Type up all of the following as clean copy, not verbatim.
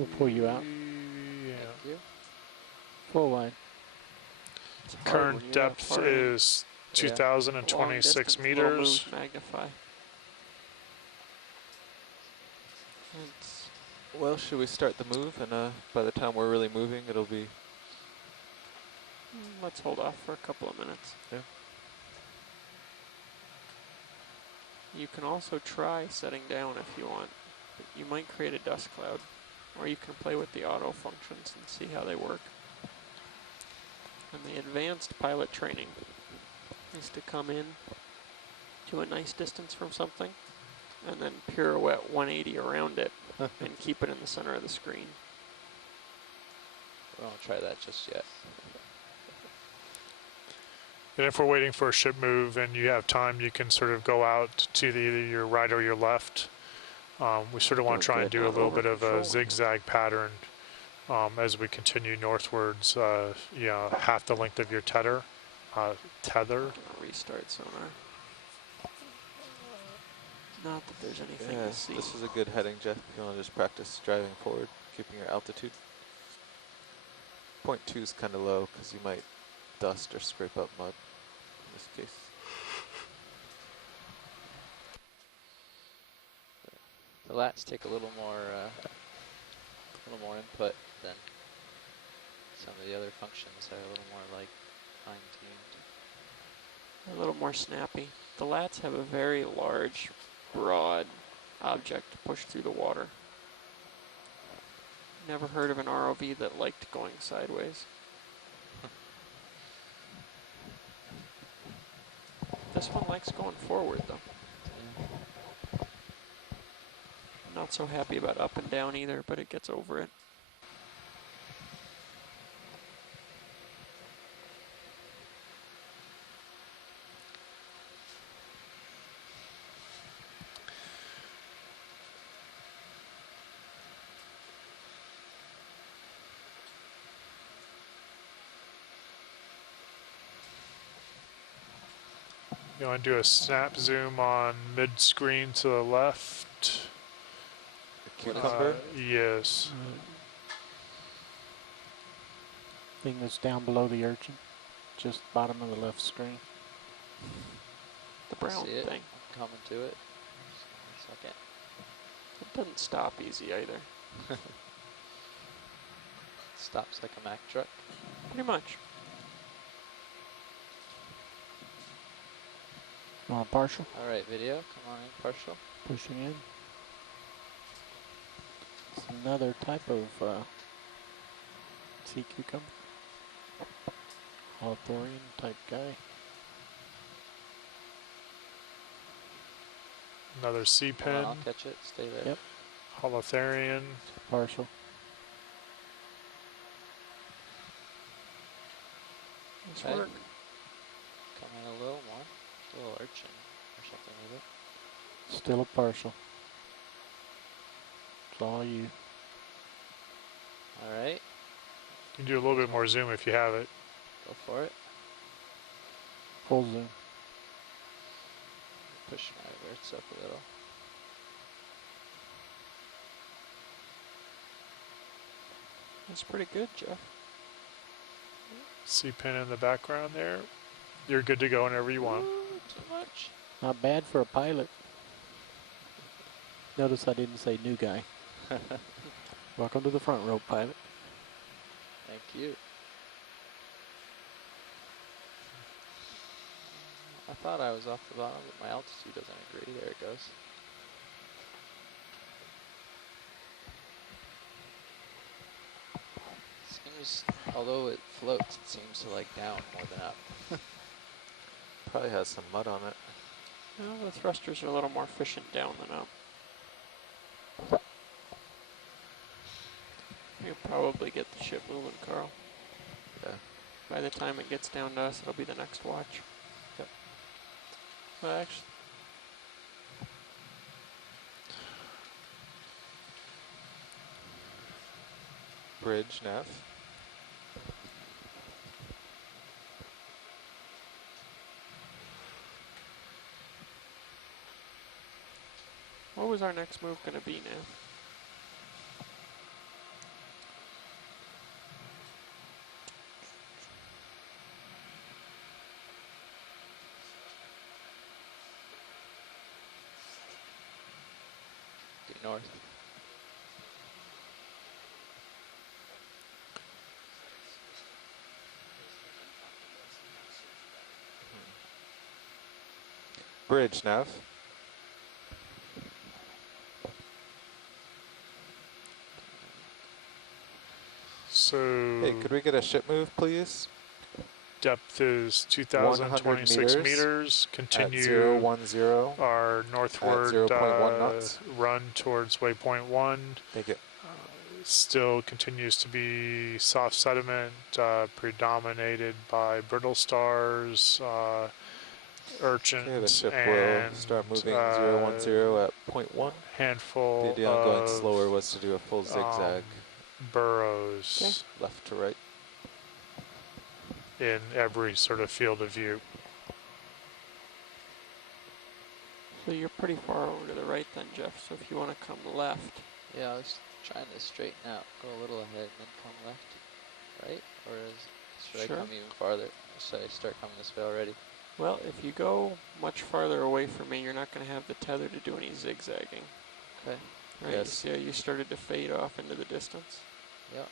We'll pull you out. Yeah. Thank you. Full line. It's hard Current when you're that depth far in. is Yeah. 2,026 Long distance, little meters. moves magnify. It's Well, should we start the move? And by the time we're really moving, it'll be... let's hold off for a couple of minutes. Yeah. You can also try setting down if you want, but you might create a dust cloud, or you can play with the auto functions and see how they work. And the advanced pilot training is to come in to a nice distance from something and then pirouette 180 around it and keep it in the center of the screen. We won't try that just yet. And if we're waiting for a ship move and you have time, you can sort of go out to either your right or your left. We sort of want to try and do a little bit of a zigzag pattern as we continue northwards, half the length of your tether. Restart sonar. Not that there's anything Yeah, to see. this is a good heading, Jeff, if you want to just practice driving forward, keeping your altitude. 0.2 is kind of low because you might dust or scrape up mud in this case. The lats take a little more input than some of the other functions. Are a little more like fine-tuned. A little more snappy. The lats have a very large, broad object to push through the water. Never heard of an ROV that liked going sideways. This one likes going forward, though. Not so happy about up and down either, but it gets over it. You want to do a snap zoom on mid-screen to the left? The cucumber? Yes. Thing that's down below the urchin. Just bottom of the left screen. The brown See it. thing. I'm coming to it. Just give me a second. It doesn't stop easy either. Stops like a Mack truck. Pretty much. Want a partial? All right, video. Come on in, partial. Pushing in. It's another type of sea cucumber. Hawthorne type guy. Another sea Hold on, pin. I'll catch it. Stay there. Yep. Holotherian. Partial. Nice Okay. work. Come in a little more. A little urchin or something with it. Still a partial. It's all you. All right. You can do a little bit more zoom if you have it. Go for it. Full zoom. Push my verts up a little. That's pretty good, Jeff. Sea pin in the background there. You're good to go whenever you want. Ooh, too much. Not bad for a pilot. Notice I didn't say new guy. Welcome to the front row, pilot. Thank you. I thought I was off the bottom, but my altitude doesn't agree. There it goes. Seems, although it floats, it seems to like down more than up. Probably has some mud on it. Well, the thrusters are a little more efficient down than up. You'll probably get the ship moving, Carl. Yeah. By the time it gets down to us, it'll be the next watch. Yep. Well, actually, Bridge, nav. what was our next move going to be now? north. Bridge, Nav. So Hey, could we get a ship move, please? depth is 100 2,026 meters meters. at Continue 010 our at northward 0.1 knots. run towards waypoint 1. Thank you. Still continues to be soft sediment, predominated by brittle stars, urchins, Okay, the ship will and start moving 010 at 0.1. The handful idea on going of slower was to do a full zigzag burrows left to right. in every sort of field of view. So you're pretty far over to the right then, Jeff. So if you want to come left, Yeah, I was trying to straighten out, go a little ahead, and then come left, right? Or should Sure. I come even farther? Should I start coming this way already? well, if you go much farther away from me, you're not going to have the tether to do any zigzagging. Okay. Right? You Yes. see how you started to fade off into the distance? Yep.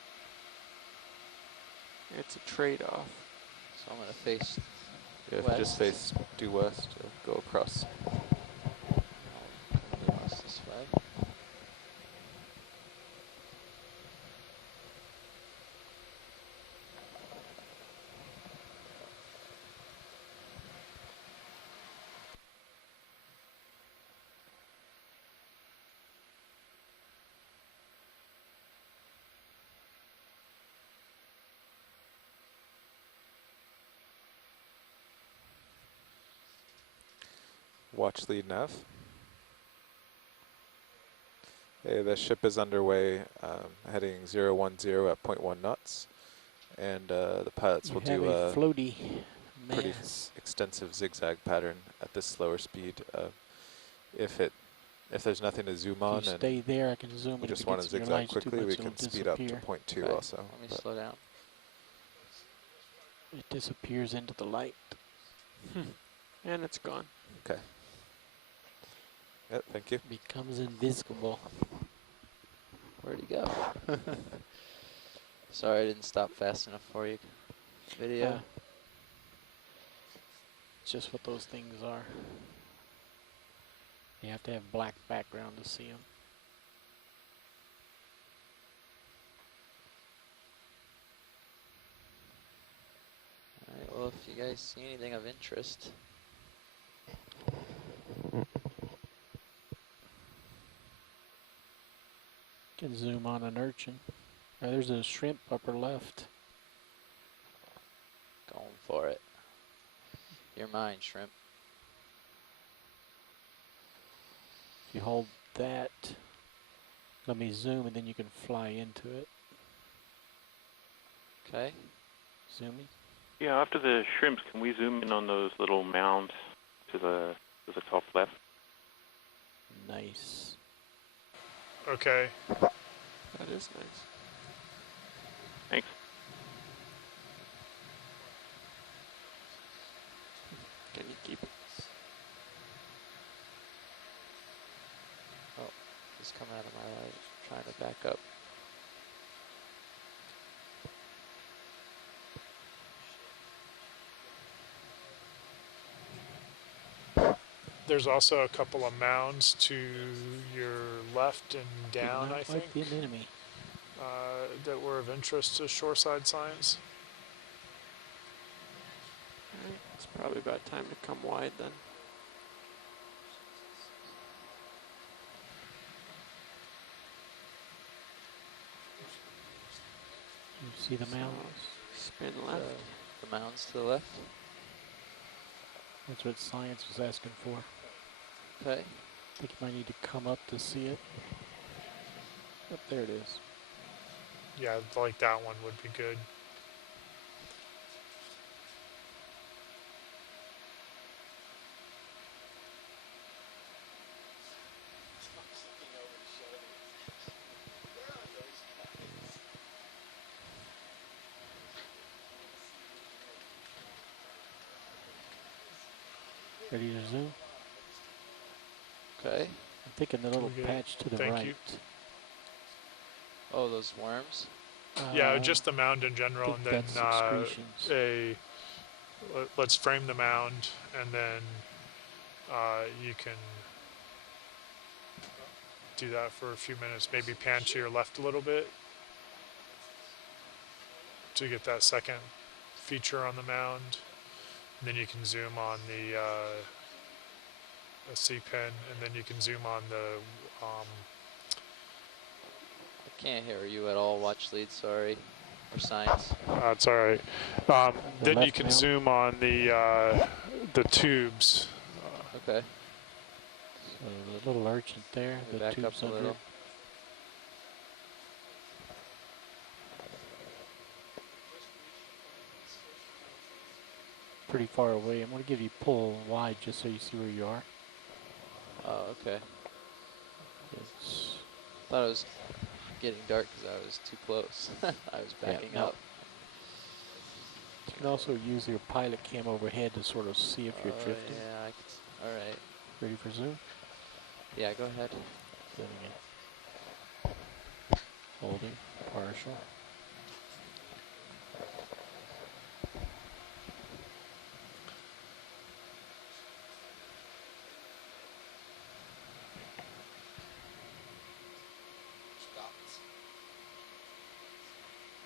It's a trade-off. So I'm gonna face Yeah, if west. you just face due west, go across. I'll come across this way. Watch lead nav. Okay, the ship is underway, heading 010 at 0.1 knots. And the pilots You will have do a a floaty pretty mass. extensive zigzag pattern at this slower speed. If there's nothing to zoom If on you and stay there, I can zoom we in. If just it want to gets in your zigzag lights too quickly, much, we it'll can speed up to disappear. 0.2 Okay. also. Let me but slow down. It disappears into the light. And it's gone. okay. Yep, thank you. Becomes invisible. Where'd he go? Sorry, I didn't stop fast enough for you. Video. It's just what those things are. You have to have black background to see them. Alright, well, if you guys see anything of interest, Can zoom on an urchin. There's a shrimp upper left. going for it. You're mine, shrimp. If you hold that, let me zoom and then you can fly into it. Okay. Zooming. Yeah, after the shrimps, can we zoom in on those little mounds to the top left? Nice. Okay. That is nice. Thanks. Can you keep it? Oh, he's coming out of my light. Trying to back up. There's also a couple of mounds to your left and Did down, not I think, wipe the enemy. that were of interest to shoreside science. Alright, it's probably about time to come wide then. You see the mounds? Spin left. The mounds to the left. That's what science was asking for. Okay. I think you might need to come up to see it. Up there it is. Yeah, like that one would be good. Ready to zoom? Okay. I'm thinking the little Okay, patch to the thank right. you. Oh, those worms? Yeah, just the mound in general, and then that's excretions. let's frame the mound, and then you can do that for a few minutes. Maybe pan to your left a little bit to get that second feature on the mound. And then you can zoom on the C pin, and then you can zoom on the I can't hear you at all. Watch lead, sorry. Or signs. it's all right. Then you left can mount. zoom on the tubes. Okay. So the little urchin there, Let me the back up tubes a under little. it. Pretty far away. I'm going to give you pull wide just so you see where you are. Oh, okay. It's Thought it was getting dark because I was too close. I was backing no. up. You can also use your pilot cam overhead to sort of see if you're drifting. Yeah, all right. Ready for zoom? Yeah, go ahead. Zooming in. Holding. Partial.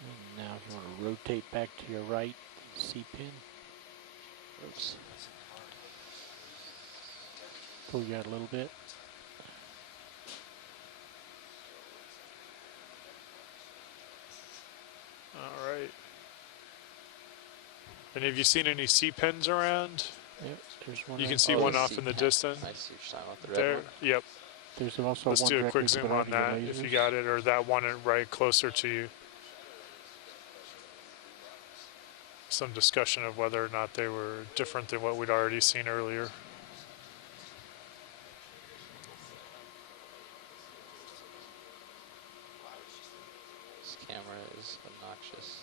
And now if you want to rotate back to your right, C-pin. Oops. Pull you out a little bit. All right. And have you seen any C pins around? Yep, there's one. You right can see Oh, one the off in the C-pen. distance. I see what you're talking about, the red There. one. Yep. There's also Let's one do a directly quick to the zoom right on of your that if you lasers. got it, or that one right closer to you. Some discussion of whether or not they were different than what we'd already seen earlier. This camera is obnoxious.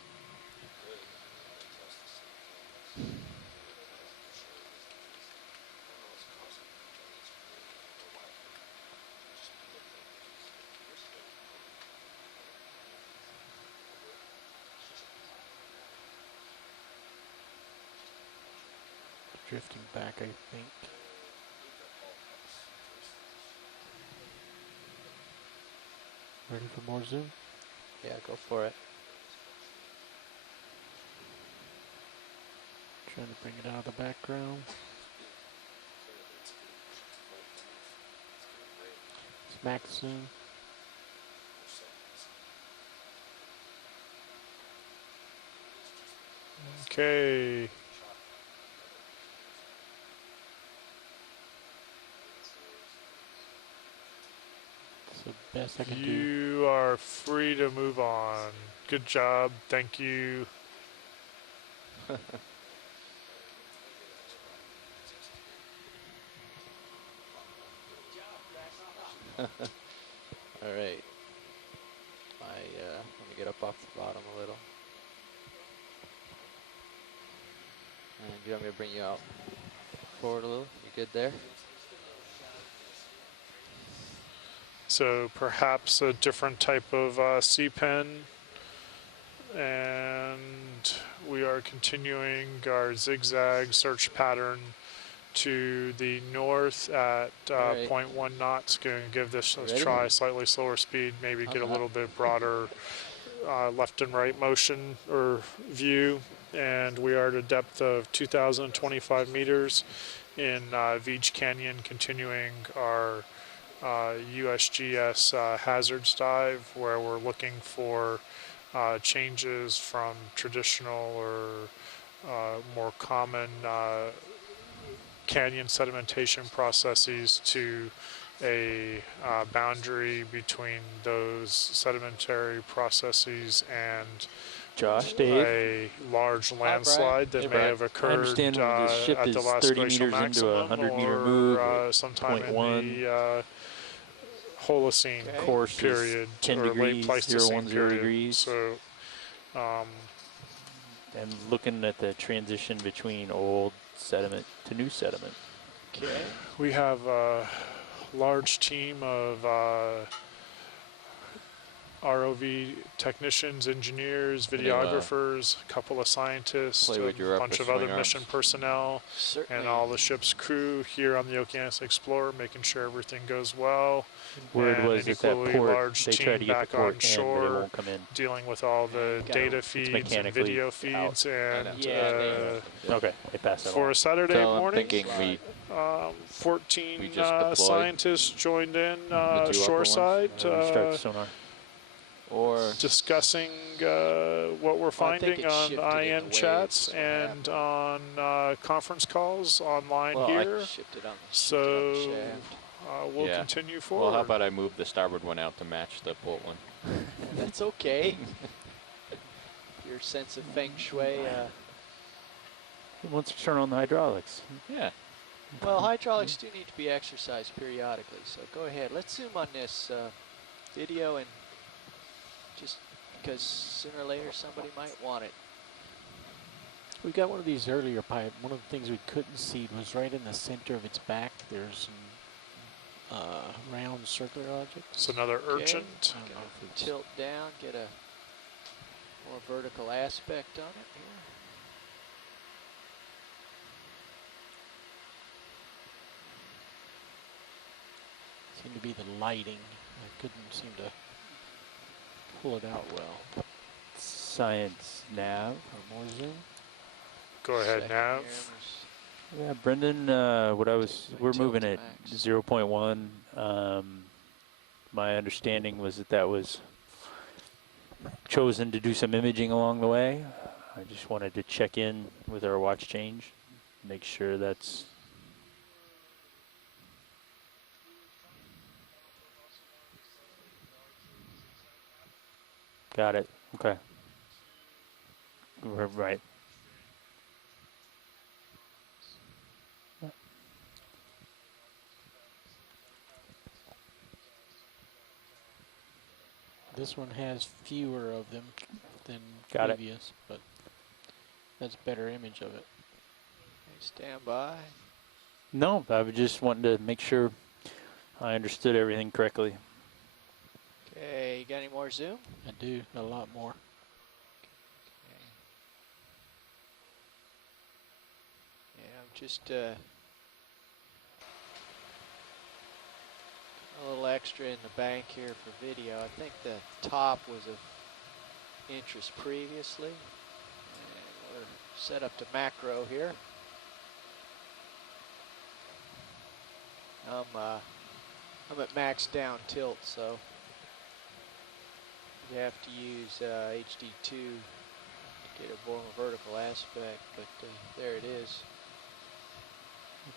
Drifting back, I think. Ready for more zoom? Yeah, go for it. Trying to bring it out of the background. It's max zoom. Okay. It's the best I can do. You are free to move on. Good job. Thank you. All right. Let me get up off the bottom a little. And do you want me to bring you out forward a little? You good there? So perhaps a different type of C-pen. And we are continuing our zigzag search pattern to the north at Alright. 0.1 knots. Going to give this a Ready? try, slightly slower speed, maybe I'm get a not. little bit broader left and right motion or view. And we are at a depth of 2,025 meters in Veach Canyon, continuing our USGS hazards dive, where we're looking for changes from traditional or more common canyon sedimentation processes to a boundary between those sedimentary processes and Josh, Dave. a large Brian. landslide that Hey, may Brian. have I occurred understand the ship at is the last 30 glacial meters into a maximum 100-meter or move, sometime in 0.1. the Holocene Okay. Course period is 10 or late degrees, Pleistocene 010 period. degrees. So And looking at the transition between old sediment to new sediment. Okay. we have large team of ROV technicians, engineers, Can you, videographers, a couple of scientists, play a with your bunch upper of other swing mission arms? personnel, Certainly. and all the ship's crew here on the Okeanos Explorer, making sure everything goes well. Word and was an that that equally port, large they tried team to get the back port on in, but it shore, won't come in. dealing with all the gotta- data it's feeds and mechanically video out. feeds. And Yeah, Okay, they passed that for along. a Saturday So I'm morning, thinking we 14 We just deploy scientists joined in the two upper ones? shoreside, Restart the sonar. or discussing what we're Well, I think finding it's on shifted in the IM waves, chats is what and on conference calls online Well, here. Shifted on the So shaft. we'll Yeah. continue forward. well, how about I move the starboard one out to match the port one? That's okay. Your sense of feng shui. He wants to turn on the hydraulics. Yeah. Well, hydraulics do need to be exercised periodically, so go ahead. Let's zoom on this video, and just because sooner or later somebody might want it. We got one of these earlier pipe. One of the things we couldn't see was right in the center of its back. There's some round circular objects. It's another urgent. I don't know if it's Tilt down, get a more vertical aspect on it here. seemed to be the lighting. I couldn't seem to pull it out well. Science nav. Or more zoom. Go ahead, Second Nav. here, Yeah, Brendan, we're Tilt moving to at max. 0.1. My understanding was that was chosen to do some imaging along the way. I just wanted to check in with our watch change, make sure that's got it. Okay. We're right. This one has fewer of them than Got it. previous, but that's a better image of it. Okay, stand by. No, I was just wanting to make sure I understood everything correctly. Okay, you got any more zoom? I do a lot more. Okay. Yeah, I'm just a little extra in the bank here for video. I think the top was of interest previously. And we're set up to macro here. I'm at max down tilt, so you have to use HD2 to get a more vertical aspect, but there it is.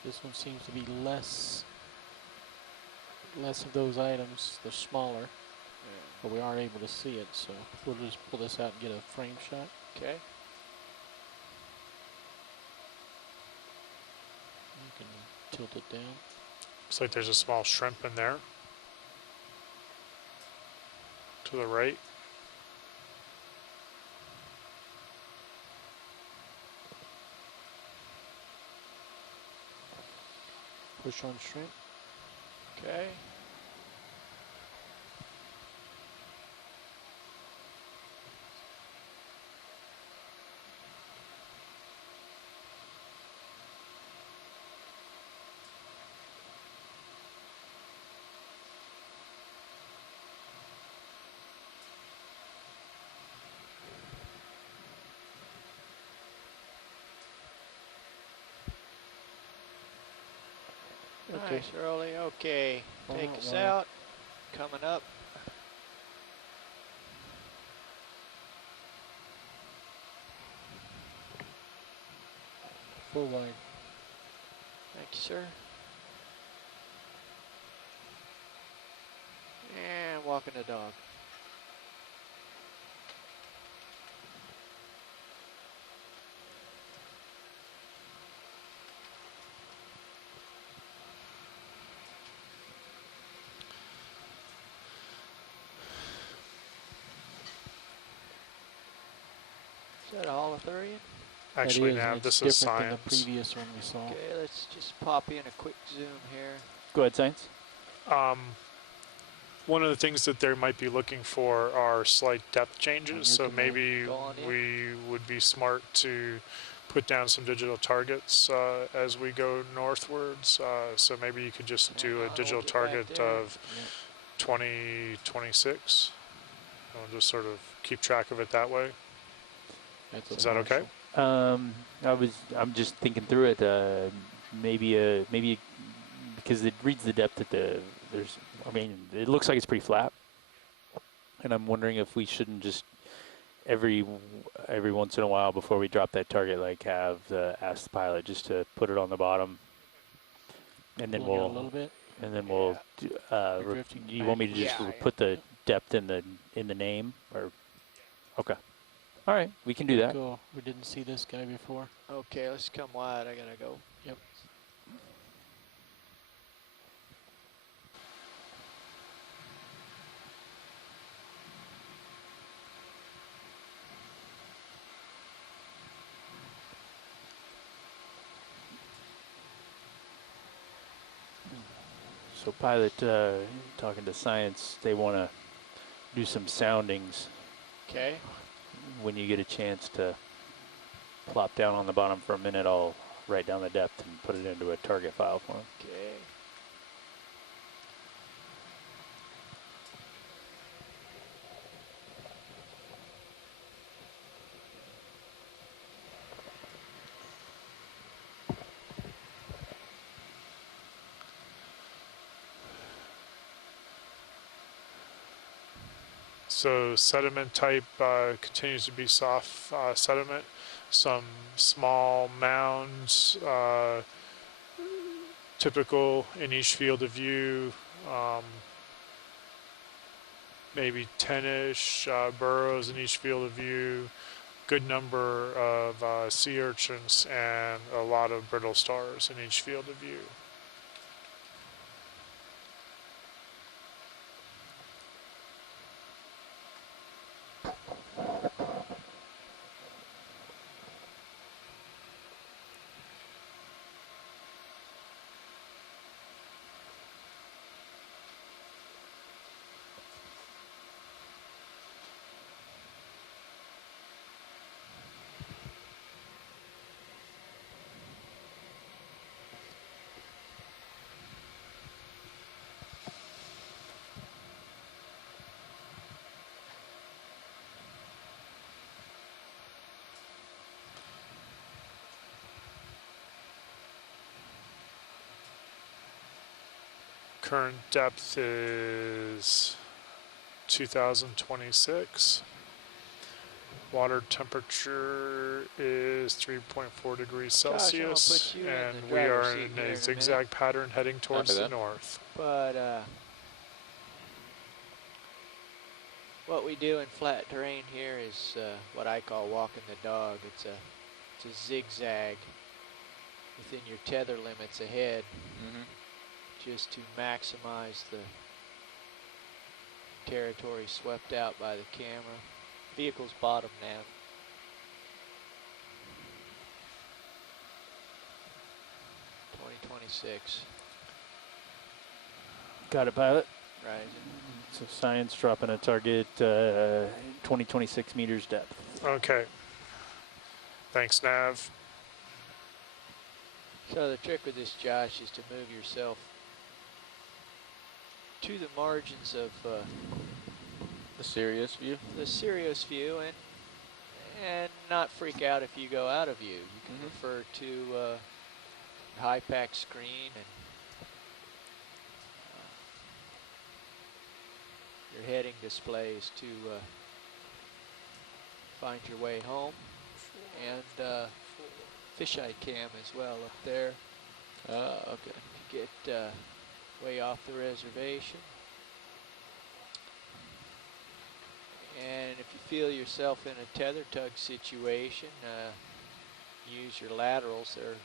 This one seems to be less of those items. They're smaller, but we are able to see it. So we'll just pull this out and get a frame shot. Okay. You can tilt it down. Looks like there's a small shrimp in there. To the right. Push on shrimp. Okay. Okay. Nice, early. Okay. Take Alright, us well. out. Coming up. Full line. Thank you, sir. And walking the dog. Is that a Holothurian? Actually, that is, Nav, and this it's is different than science. the previous one we saw. Okay, let's just pop in a quick zoom here. Go ahead, Science. One of the things that they might be looking for are slight depth changes. So command. maybe Go on in. we would be smart to put down some digital targets as we go northwards. So maybe you could just do a We'll digital get back target there. of 2026. And we'll just sort of keep track of it that way. That's Is that okay? I'm just thinking through it. Maybe because it reads the depth at there's. I mean, it looks like it's pretty flat, and I'm wondering if we shouldn't just every once in a while before we drop that target, like ask the pilot just to put it on the bottom, and then Pulling out a little bit. we'll. You're drifting You want me to just put the depth in the name, or okay? All right, we can do that. Cool. We didn't see this guy before. Okay, let's come wide. I gotta go. Yep. So pilot, talking to science, they want to do some soundings. Okay. When you get a chance to plop down on the bottom for a minute, I'll write down the depth and put it into a target file for them. Okay. So sediment type continues to be soft sediment. Some small mounds, typical in each field of view. Maybe 10-ish burrows in each field of view. Good number of sea urchins and a lot of brittle stars in each field of view. Current depth is 2026. Water temperature is 3.4 degrees Josh, I'm gonna Celsius, put you in and the we driver's are seat in here in a a zigzag minute. pattern heading towards Copy the that. north. But what we do in flat terrain here is what I call walking the dog. It's a zigzag within your tether limits ahead, just to maximize the territory swept out by the camera. Vehicle's bottom nav. .2026. Got it, pilot. Right. So science dropping a target 2026 meters depth. Okay. Thanks, Nav. So the trick with this, Josh, is to move yourself to the margins of The serious view. the Sirius view and not freak out if you go out of view. You can refer to high pack screen and your heading displays to find your way home, and fisheye cam as well up there. Okay. Get way off the reservation. And if you feel yourself in a tether tug situation, use your laterals. They're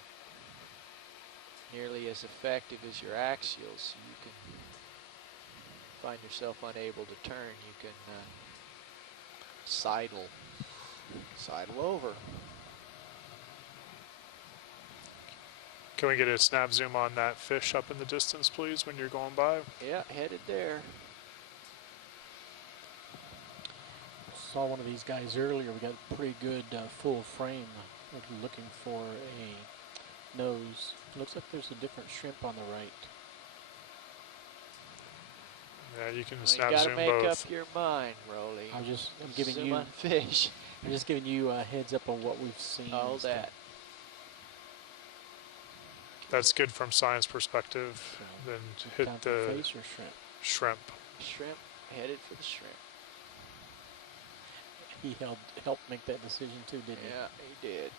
nearly as effective as your axials. You can find yourself unable to turn, you can sidle over. Can we get a snap zoom on that fish up in the distance, please, when you're going by? Yeah, headed there. Saw one of these guys earlier. We got a pretty good full frame. We're looking for a nose. Looks like there's a different shrimp on the right. Yeah, you can Well, snap you gotta zoom make both. up your mind, Rolly. I'm giving Zoom you on fish. I'm just giving you a heads up on what we've seen. All and stuff. that. That's good from science perspective. So, Then Time hit for the face or shrimp. shrimp. Shrimp, headed for the shrimp. He helped make that decision too, didn't he? Yeah, he did.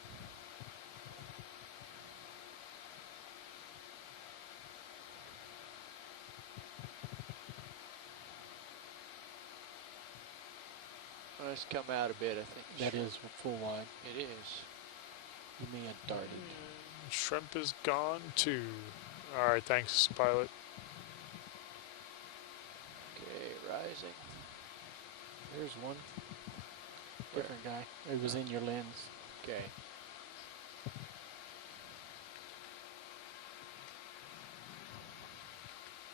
Well, it's come out a bit, I think. That shrimp. is full wide. It is. You may have darted. Shrimp is gone too. All right, thanks, pilot. Okay, rising. There's one. Where? Different guy. It was in your lens. Okay.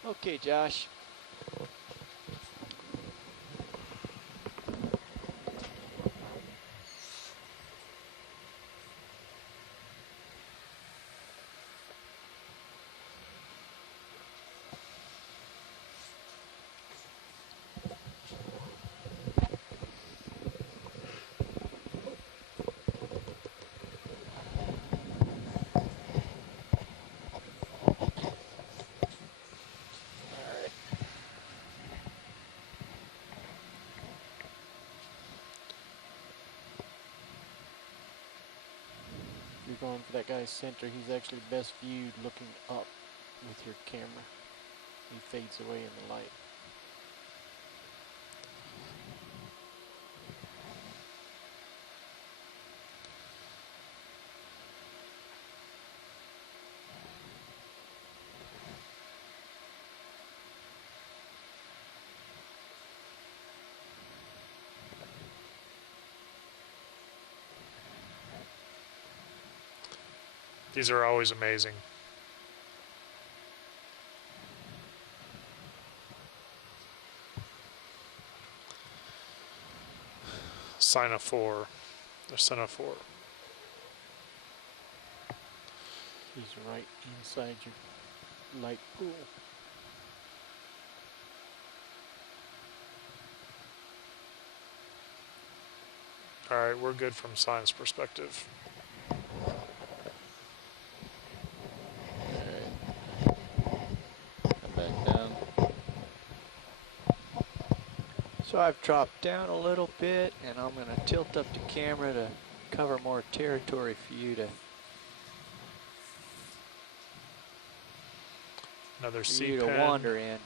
Okay, Josh. You're going for that guy's center. He's actually best viewed looking up with your camera. He fades away in the light. These are always amazing. Sign of 4. There's sign of 4. He's right inside your light pool. All right, we're good from science perspective. Come back down. So I've dropped down a little bit, and I'm going to tilt up the camera to cover more territory for you Another to sea pen. wander in.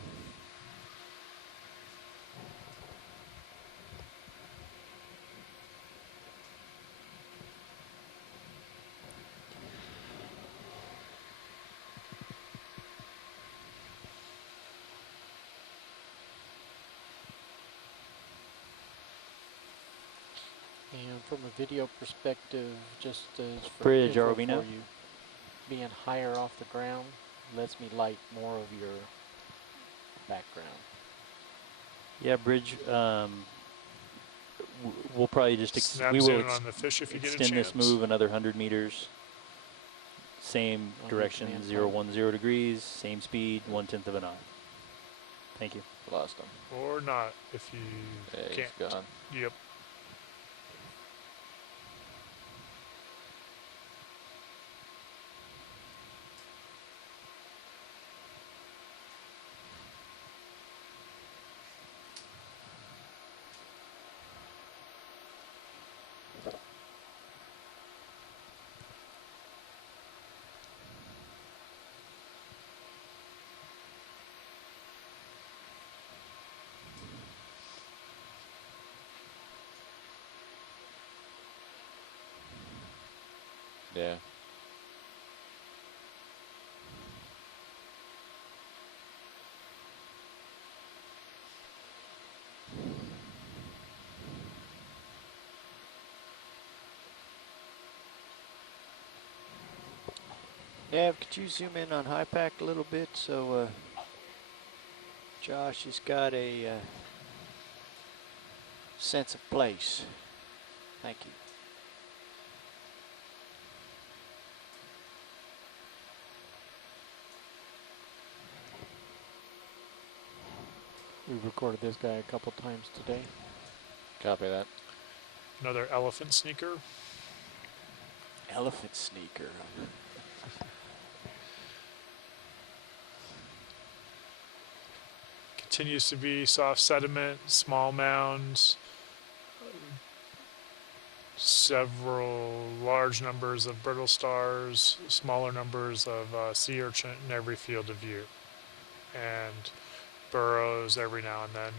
And from a video perspective, just as for Bridge, info are we for now? you, being higher off the ground lets me light more of your background. Yeah, bridge. We'll probably just Snap we will zoom on the fish if you get a extend chance. this move another 100 meters. Same On direction, command 010 degrees, same speed, 1/10 of a knot. Thank you. Lost him. Or not, if you Yeah, he's can't. gone. Yep. Yeah. Nav, could you zoom in on high pack a little bit so Josh has got a sense of place? Thank you. We've recorded this guy a couple times today. Copy that. Another elephant sneaker. Elephant sneaker. Continues to be soft sediment, small mounds, several large numbers of brittle stars, smaller numbers of sea urchin in every field of view, and burrows every now and then.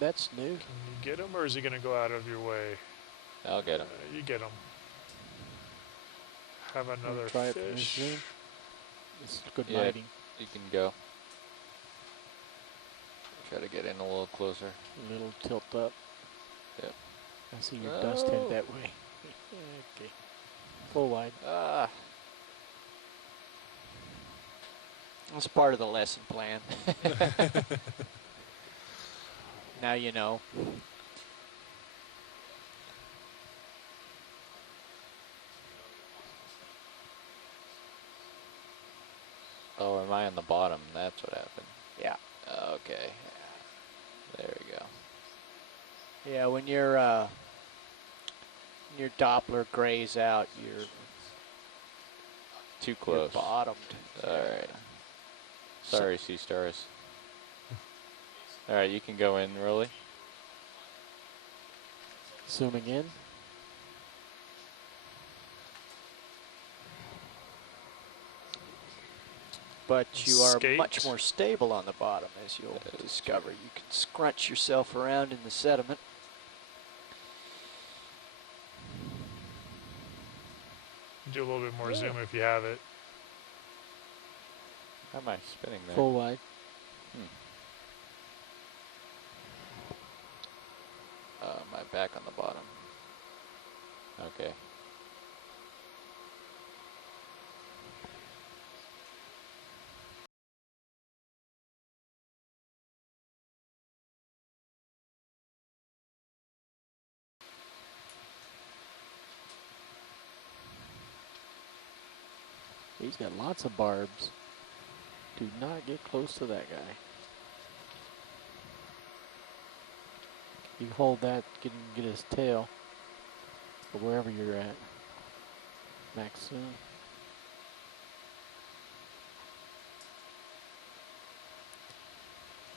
That's new. Can you get him, or is he going to go out of your way? I'll get him. You get him. Have another try it from this fish. zoom. This is good Yeah. lighting. You can go. Try to get in a little closer. A little tilt up. Yep. I see your dust head that way. Okay. Full wide. Ah. That's part of the lesson plan. Now you know. Oh, am I on the bottom? That's what happened. Yeah. Okay. There we go. Yeah, when your Doppler grays out, you're Too close. bottomed. All right. Sorry, sea stars. All right, you can go in, Rolly. Zooming in. But you are Skate. much more stable on the bottom, as you'll discover. You can scrunch yourself around in the sediment. Do a little bit more zoom if you have it. How am I spinning there? Full wide. My back on the bottom. Okay. He's got lots of barbs. Do not get close to that guy. You hold that, get his tail, or wherever you're at. Max zoom.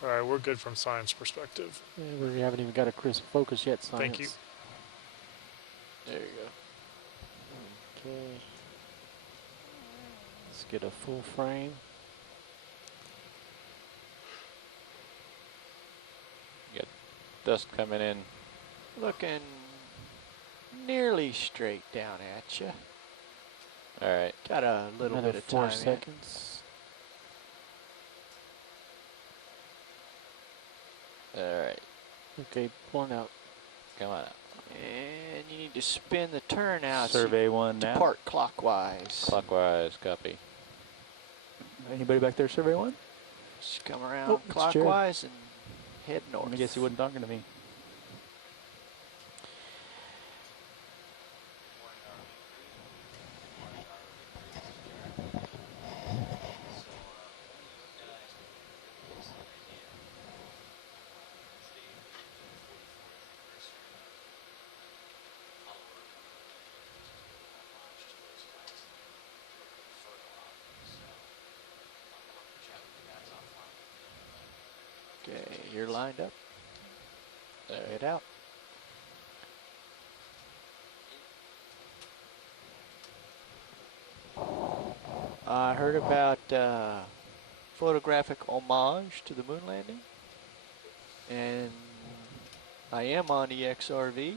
All right, we're good from science perspective. Yeah, we haven't even got a crisp focus yet, science. Thank you. There you go. Okay. Let's get a full frame. Dust coming in. Looking nearly straight down at you. All right. Got a little Another bit of 4 time. seconds. All right. Okay, pulling out. Come on out. And you need to spin the turn out. Survey one now. Depart clockwise. Clockwise, copy. Anybody back there survey one? Just come around Oh, it's Jared. clockwise and head north. I guess he wasn't talking to me. Okay, you're lined up. There. Head out. I heard about photographic homage to the moon landing, and I am on EXRV.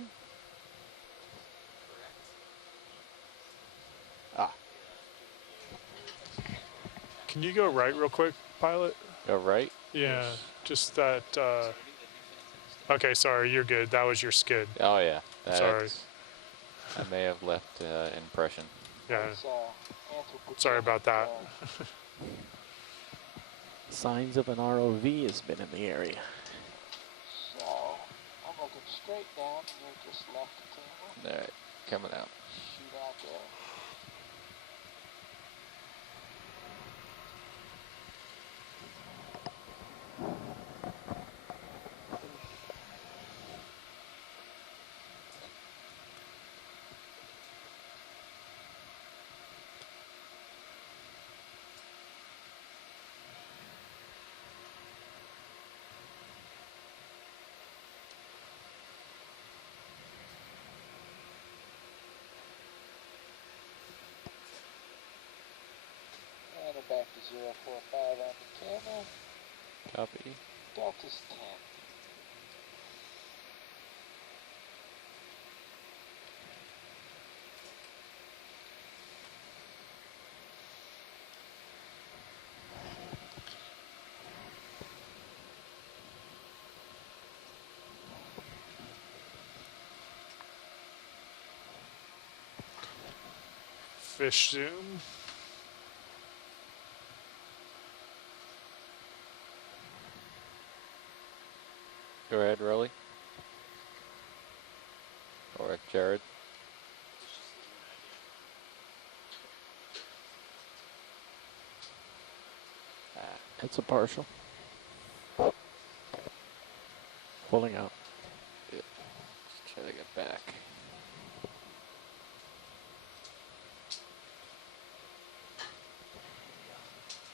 Ah, Can you go right real quick, pilot? Go right. Yeah, yes. just that. Okay, sorry, you're good. That was your skid. Oh yeah. Sorry. I may have left impression. Yeah. Sorry about that. Signs of an ROV has been in the area. So, I'm looking straight down, and you're just left the camera. All right, coming out. Shoot out there. And we're back to 045 on the camera. Copy. Delta's 10. Fish zoom. Go ahead, Rolly. Or Jared. It's a partial. Pulling out. Let's try to get back.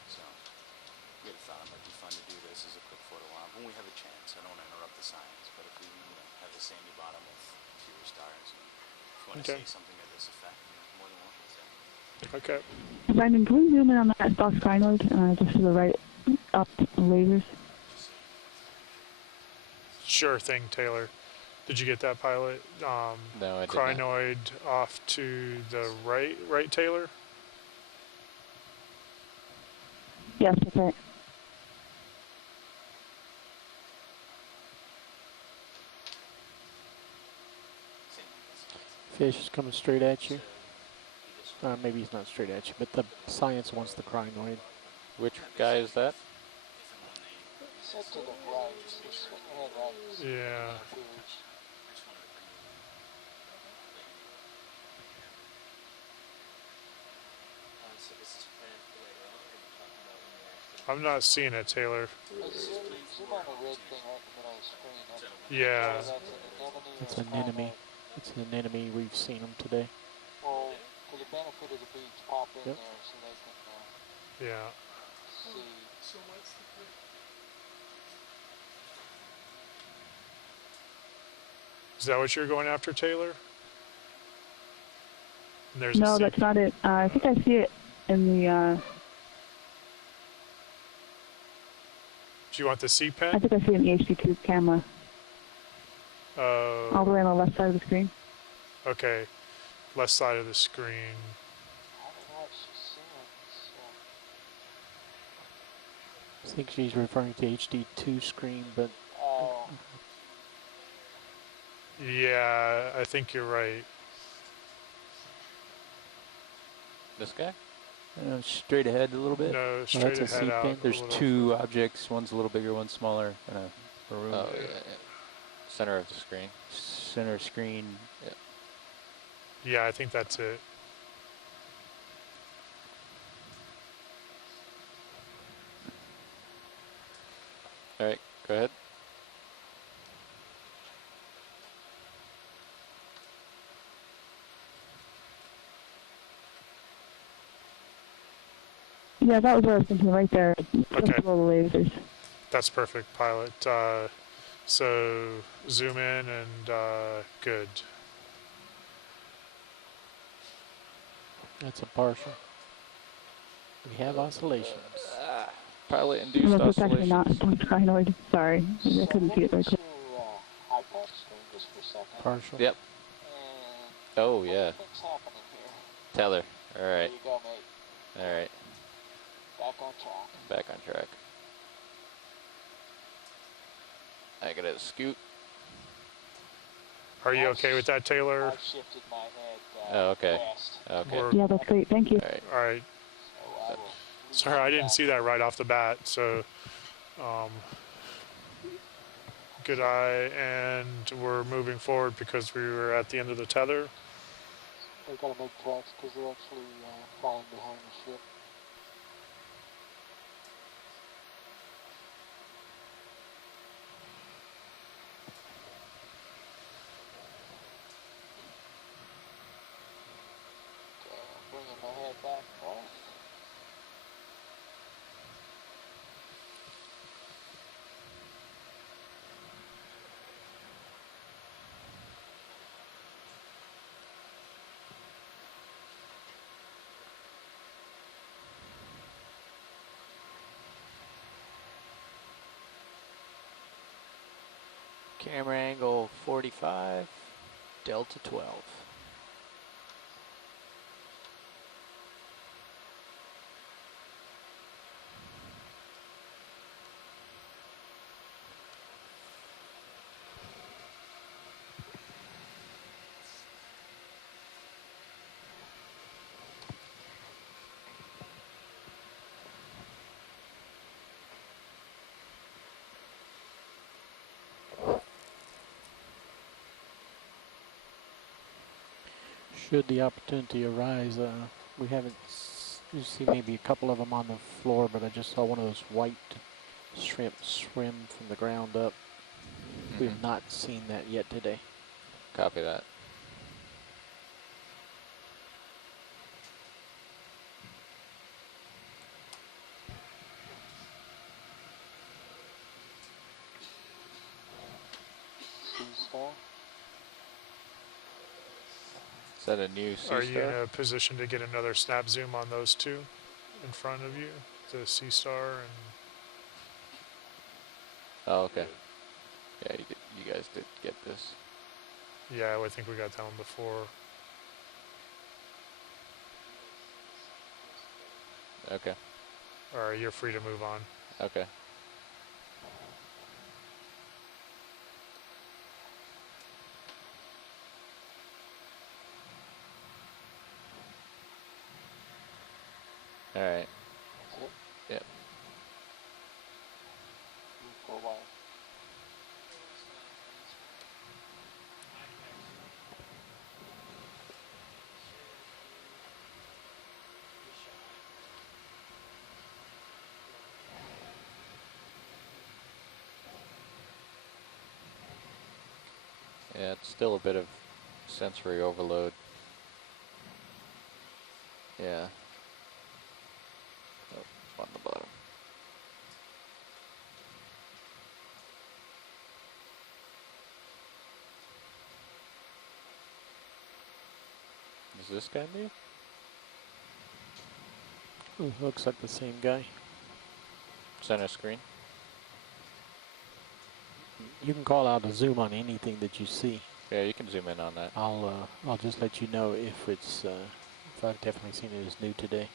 So, we had thought it might be fun to do this as a quick photo op when we have a chance. I don't want to interrupt the science, but if we have the sandy bottom with fewer stars, and if you want to Okay. say something to this effect, more than welcome to. Okay. Brandon, can we zoom in on that box crinoid, just to the right, up lasers? Sure thing, Taylor. Did you get that, pilot? No, I did not. Crinoid off to the right, Taylor? Yes, that's right. Fish is coming straight at you. Maybe he's not straight at you, but the science wants the crinoid. Which guy is that? Set to the right. Just swing your head right. Yeah. I'm not seeing it, Taylor. Zoom on the red thing right in the middle of the screen. Yeah. It's an enemy. It's an enemy. We've seen them today. Well, for the benefit of the beach, pop in Yep. there so they can Yeah. see. Is that what you're going after, Taylor? And there's No, a that's not it. I think I see it in the, Do you want the C I pen? think I see it in the HD2 camera, all the way on the left side of the screen. Okay. Left side of the screen. I don't know what she's seeing. So. I think she's referring to HD2 screen, but Oh. Yeah, I think you're right. This guy? Straight ahead a little bit. No, well, straight that's a ahead out. C-pin. There's a little two objects. One's a little bigger, one's smaller. Maroon. Oh, yeah, yeah. Center of the screen. Center screen. Yeah, I think that's it. All right, go ahead. Yeah, that was what I was thinking right there, just Okay. below the lasers. That's perfect, pilot. So zoom in and good. that's a partial. We have oscillations. Pilot-induced Unless it's actually not oscillations. sphenoid. Sorry, I couldn't see it very clear. Partial. Yep. Oh, yeah. Tether. All right. There you go, mate. All right. Back on track. Back on track. I gotta scoot. Are you okay with that, Taylor? I've shifted my head Oh, okay. west. Okay. We're- Yeah, that's great. Thank you. All right. All right. So I will Sorry, I didn't see that right off the bat. So, good eye, and we're moving forward because we were at the end of the tether. They've got to make tracks because they're actually falling behind the ship. Okay, I'm bringing my head back north. Camera angle 45, Delta 12. Should the opportunity arise, we haven't, you see maybe a couple of them on the floor, but I just saw one of those white shrimp swim from the ground up. We have not seen that yet today. Copy that. Is that a new sea Are you in star? a position to get another snap zoom on those two in front of you, the Sea Star and? Oh, okay. Yeah, you guys did get this. Yeah, I think we got that one before. Okay. All right, you're free to move on. Okay. All right. Yep. For a while. Yeah, it's still a bit of sensory overload. Yeah. Oh, on the bottom. Is this guy new? Ooh, looks like the same guy. Center screen. You can call out a zoom on anything that you see. Yeah, you can zoom in on that. I'll just let you know if it's if I've definitely seen it as new today.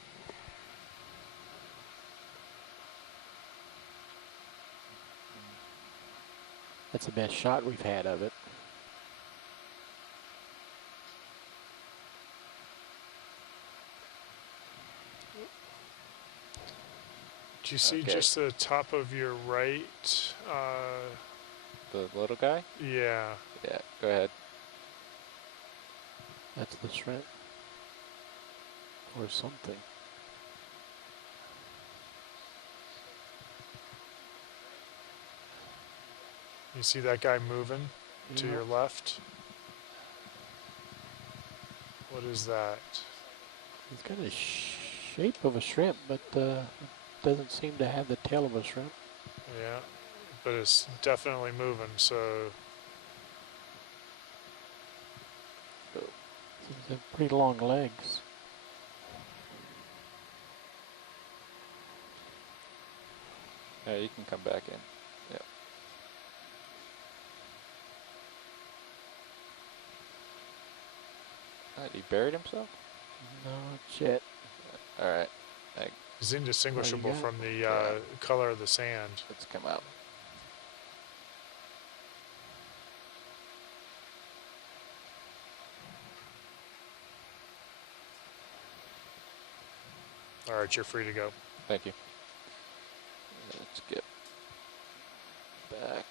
That's the best shot we've had of it. Do you see Okay. just the top of your right? The little guy? Yeah. Yeah, go ahead. That's the shrimp. Or something. You see that guy moving to Yeah. your left? What is that? It's got a shape of a shrimp, but doesn't seem to have the tail of a shrimp. Yeah, but it's definitely moving, so It's got pretty long legs. Yeah, you can come back in. Yep. He buried himself? Not yet. All right. He's indistinguishable got? from the Yeah. color of the sand. Let's come out. All right, you're free to go. Thank you. Let's get back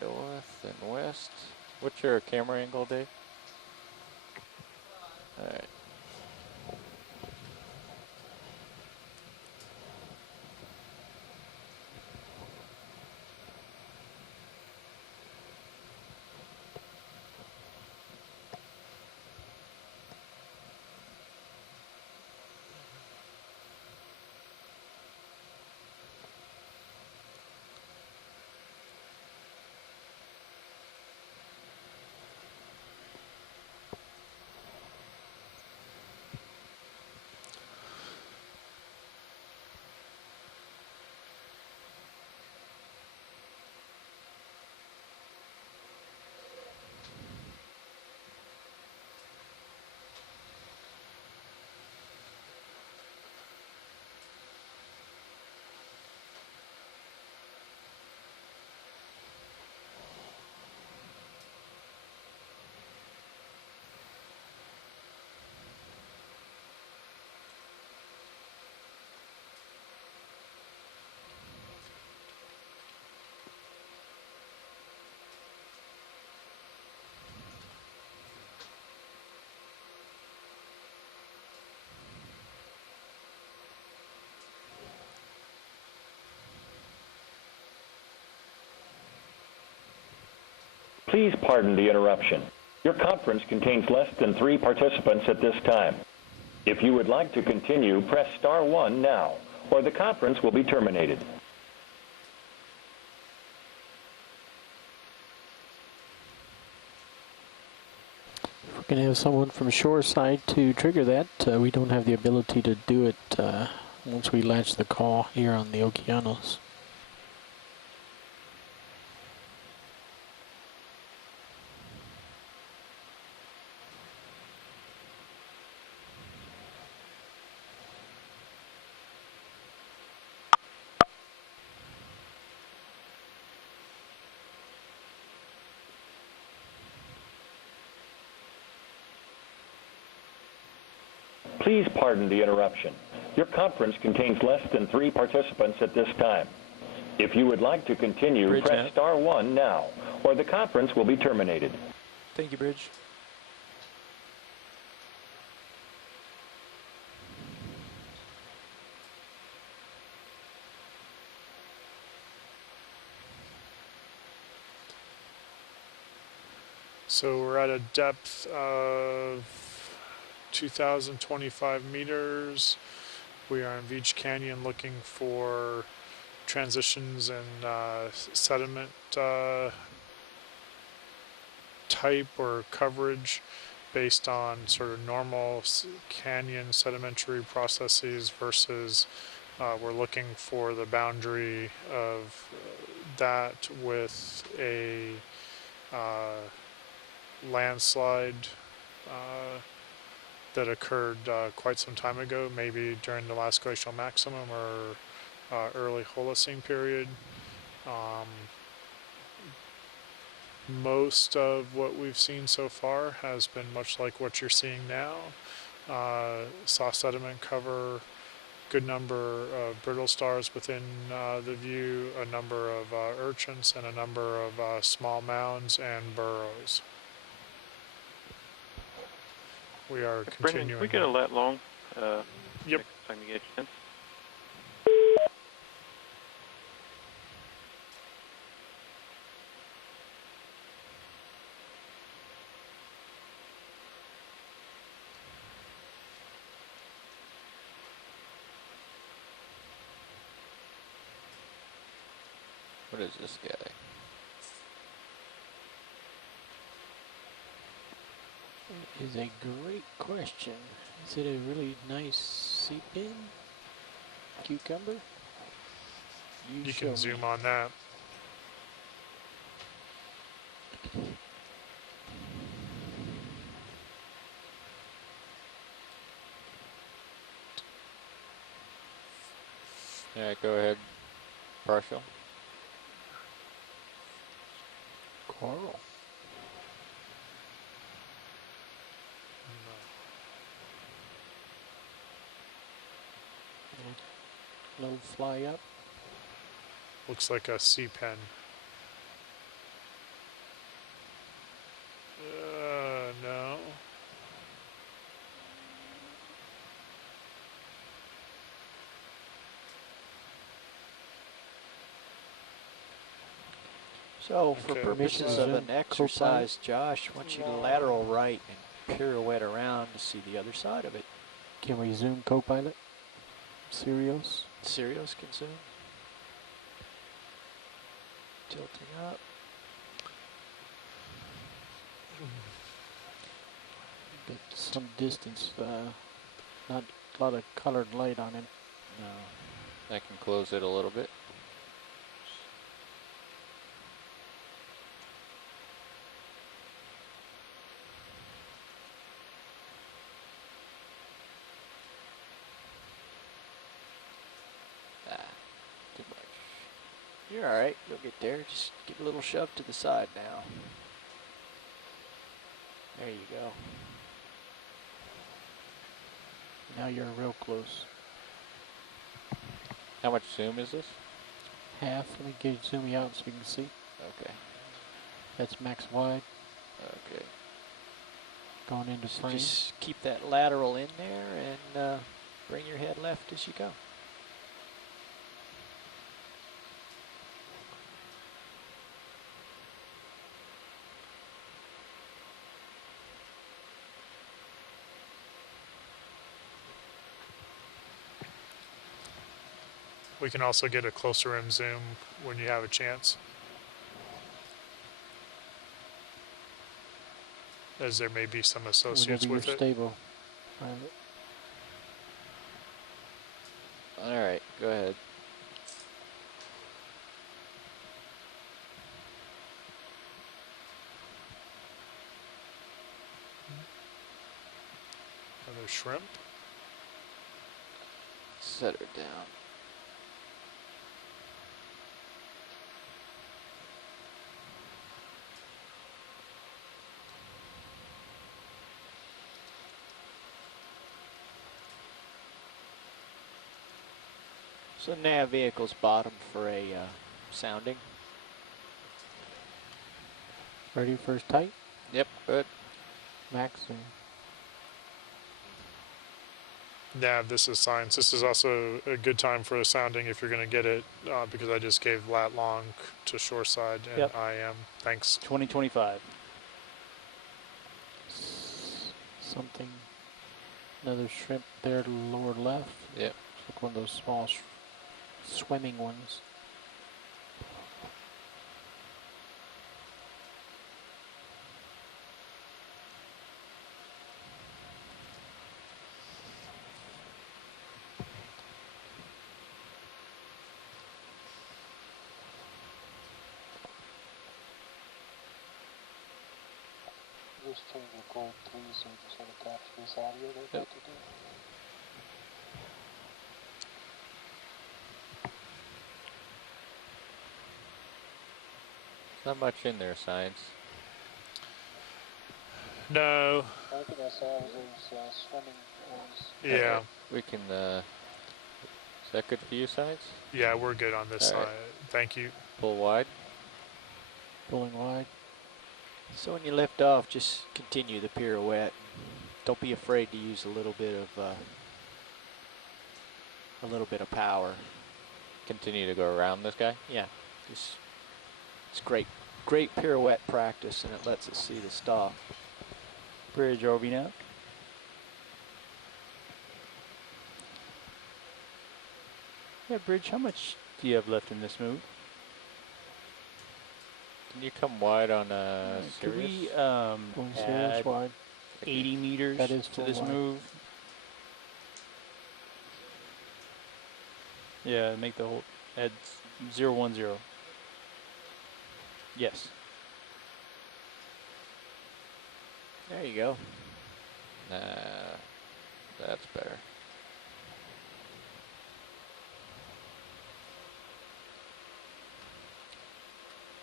north and west. What's your camera angle, Dave? All right. Please pardon the interruption. Your conference contains less than 3 participants at this time. If you would like to continue, press star 1 now, or the conference will be terminated. If we're going to have someone from shoreside to trigger that, we don't have the ability to do it once we latch the call here on the Okeanos. Please pardon the interruption. Your conference contains less than 3 participants at this time. If you would like to continue, Bridge press net. star 1 now, or the conference will be terminated. Thank you, Bridge. So we're at a depth of 2,025 meters. We are in Beach Canyon looking for transitions in sediment type or coverage based on sort of normal canyon sedimentary processes versus we're looking for the boundary of that with a landslide that occurred quite some time ago, maybe during the last glacial maximum or early Holocene period. Most of what we've seen so far has been much like what you're seeing now. Soft sediment cover, good number of brittle stars within the view, a number of urchins, and a number of small mounds and burrows. We are Brendan, continuing. can we get a lat long Yep. next time you get a chance? What is this guy? It is a great question. Is it a really nice sea pin? Cucumber? you can zoom on that. Yeah, go ahead. Partial. Coral. Little fly up. Looks like a sea pen. No. So for Okay. purposes of an exercise, Josh, I want you to lateral right and pirouette around to see the other side of it. Can we zoom co-pilot? Sirius? Sirius can zoom. Tilting up. Get some distance, not a lot of colored light on him. No. I can close it a little bit. Too much. You're all right. You'll get there. Just give a little shove to the side now. There you go. Now you're real close. How much zoom is this? Half. Let me get zoom you out so you can see. Okay. That's max wide. Okay. Going into So frame. just keep that lateral in there and bring your head left as you go. We can also get a closer in zoom when you have a chance, as there may be some associates Whenever with you're it. stable. Pilot. All right, go ahead. Another shrimp. Set her down. So nav vehicle's bottom for a sounding. Ready first tight? Yep, good. Max. Nav, this is science. This is also a good time for a sounding if you're going to get it, because I just gave lat long to shoreside and Yep. IM. Thanks. 2025. Something. Another shrimp there to the lower left. Yep. It's like one of those small swimming ones. Just change the gold 3 so we just want to capture this audio they're about to do. Not much in there, science. No. The only thing I saw was those swimming ones. Yeah. We can, is that good for you, science? Yeah, we're good on this All right. side. Thank you. Pull wide. Pulling wide. So when you lift off, just continue the pirouette. Don't be afraid to use a little bit of power. Continue to go around this guy. Yeah, it's great pirouette practice, and it lets us see the stop. Bridge Obi now. Yeah, Bridge, how much do you have left in this move? Can you come wide on Could Sirius? we Going Sirius add wide. 80 meters That is to full this wide. move? Yeah, make the whole at 010. Yes. There you go. Nah, that's better.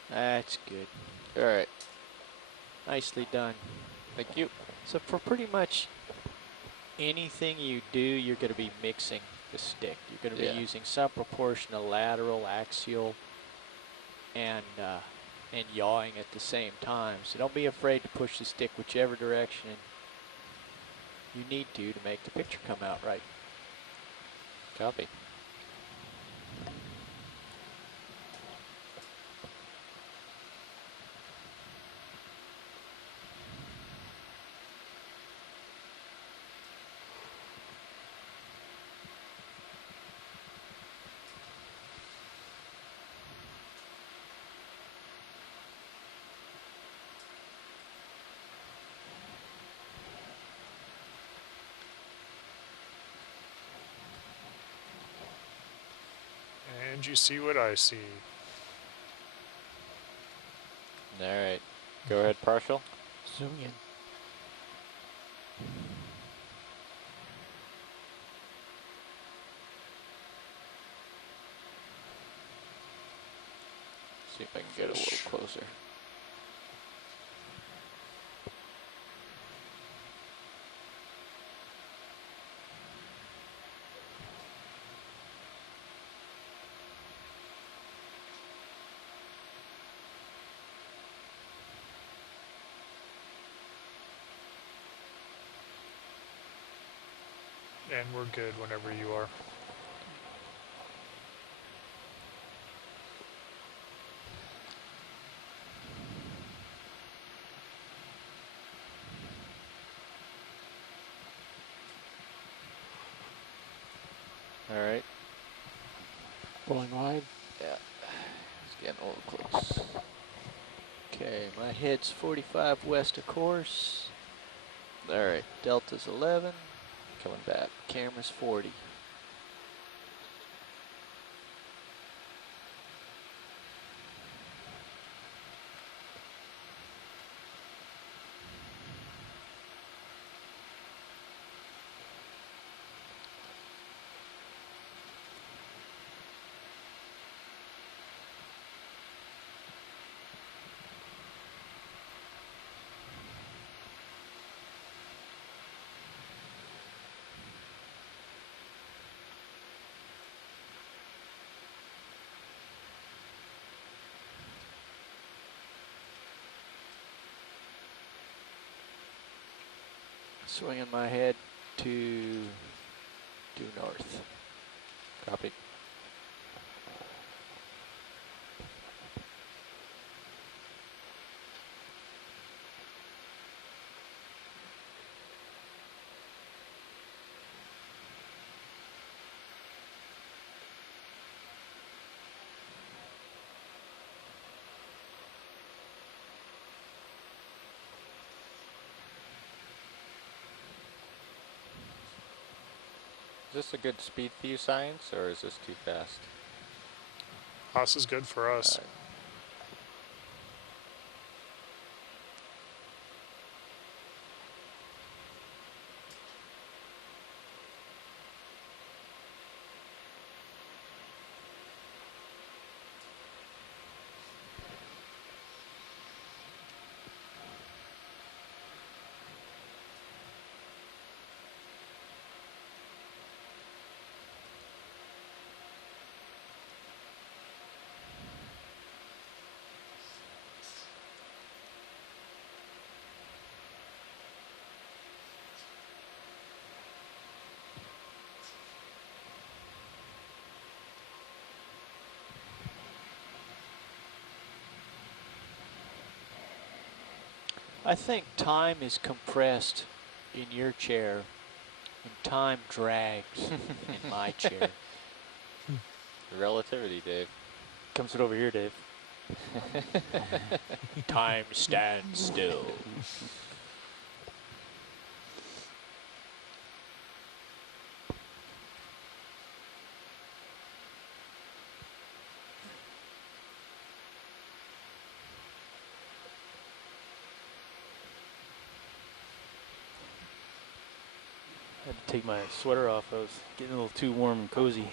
That's good. All right. Nicely done. Thank you. So for pretty much anything you do, you're going to be mixing the stick. You're going to be using some proportion of lateral, axial, and yawing at the same time. So don't be afraid to push the stick whichever direction you need to make the picture come out right. Copy. And you see what I see. All right. Go ahead, partial. Zoom in. See if I can get a little closer. And we're good whenever you are. All right. Going wide. Yeah. It's getting a little close. Okay, my head's 45 west of course. All right. Delta's 11. Coming back. Camera's 40. Swinging my head to due north. Copy. Is this a good speed for you, Science, or is this too fast? Haas is good for us. I think time is compressed in your chair and time drags in my chair. Relativity, Dave. Comes it over here, Dave. Time stands still. take my sweater off. I was getting a little too warm and cozy.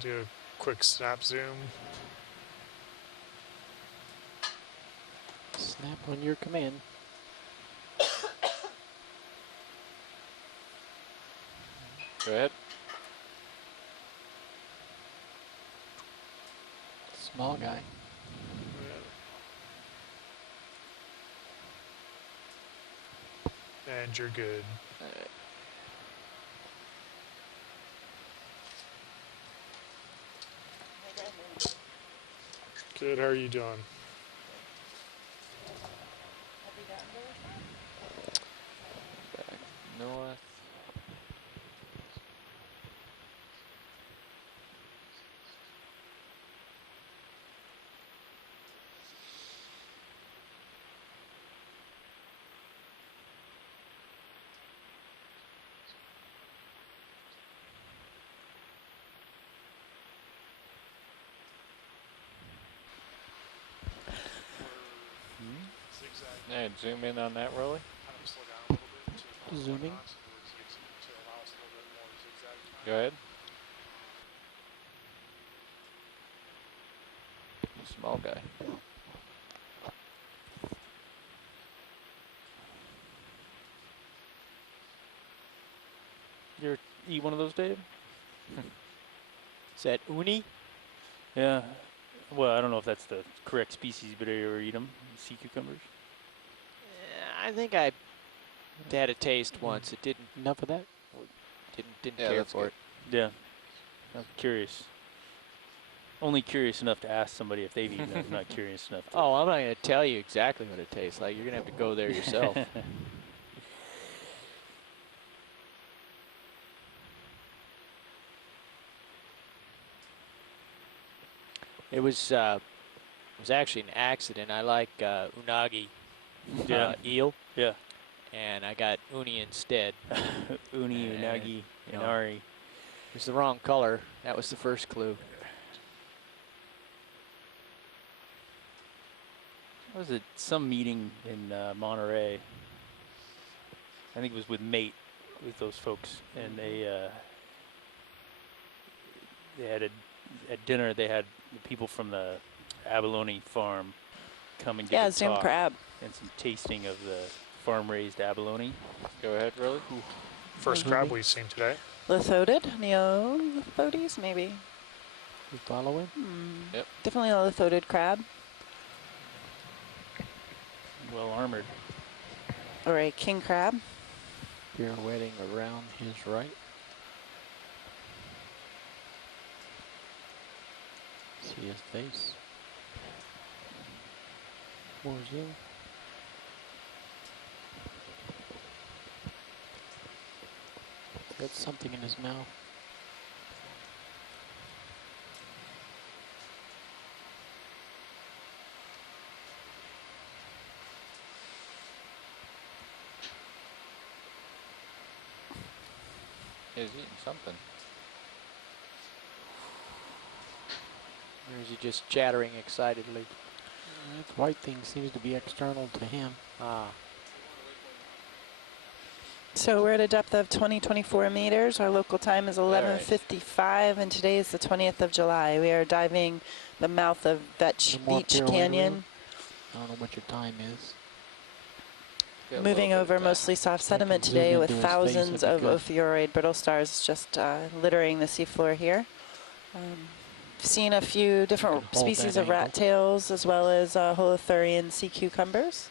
Do a quick snap zoom. Snap on your command. Go ahead. Small guy. And you're good. Good, how are you doing? Back north. And zoom in on that, Rolly. Zooming. Go ahead. Small guy. You ever eat one of those, Dave? Is that uni? Yeah. Well, I don't know if that's the correct species, but have you ever eat them? Sea cucumbers? I think I had a taste once. It didn't Enough of that? didn't Yeah, care that's for good. it. Yeah. I'm curious. Only curious enough to ask somebody if they've eaten it. I'm not curious enough to. Oh, I'm not going to tell you exactly what it tastes like. You're going to have to go there yourself. It was actually an accident. I like unagi eel. Yeah. And I got uni instead. Uni, unagi, inari. It was the wrong color. That was the first clue. I was at some meeting in Monterey. I think it was with Mate, with those folks, and they had at dinner. They had the people from the abalone farm come and give a Zoom talk crab. and some tasting of the farm-raised abalone. Go ahead, Rolly. First crab we've seen today. Lithodid, Neolithodes, maybe. You following? Yep. Definitely a lithodid crab. Well armored. Or a king crab. Pirouetting around his right. See his face. More zoom. Got something in his mouth. He's eating something. Or is he just chattering excitedly? That white thing seems to be external to him. Ah. So we're at a depth of 20-24 meters. Our local time is 11:55, and today is the 20th of July. We are diving the mouth of Vetch Beach Canyon. I don't know what your time is. Moving over mostly soft sediment today with thousands of ophiuroid brittle stars just littering the seafloor here. Seen a few different species of rat tails as well as holothurian sea cucumbers.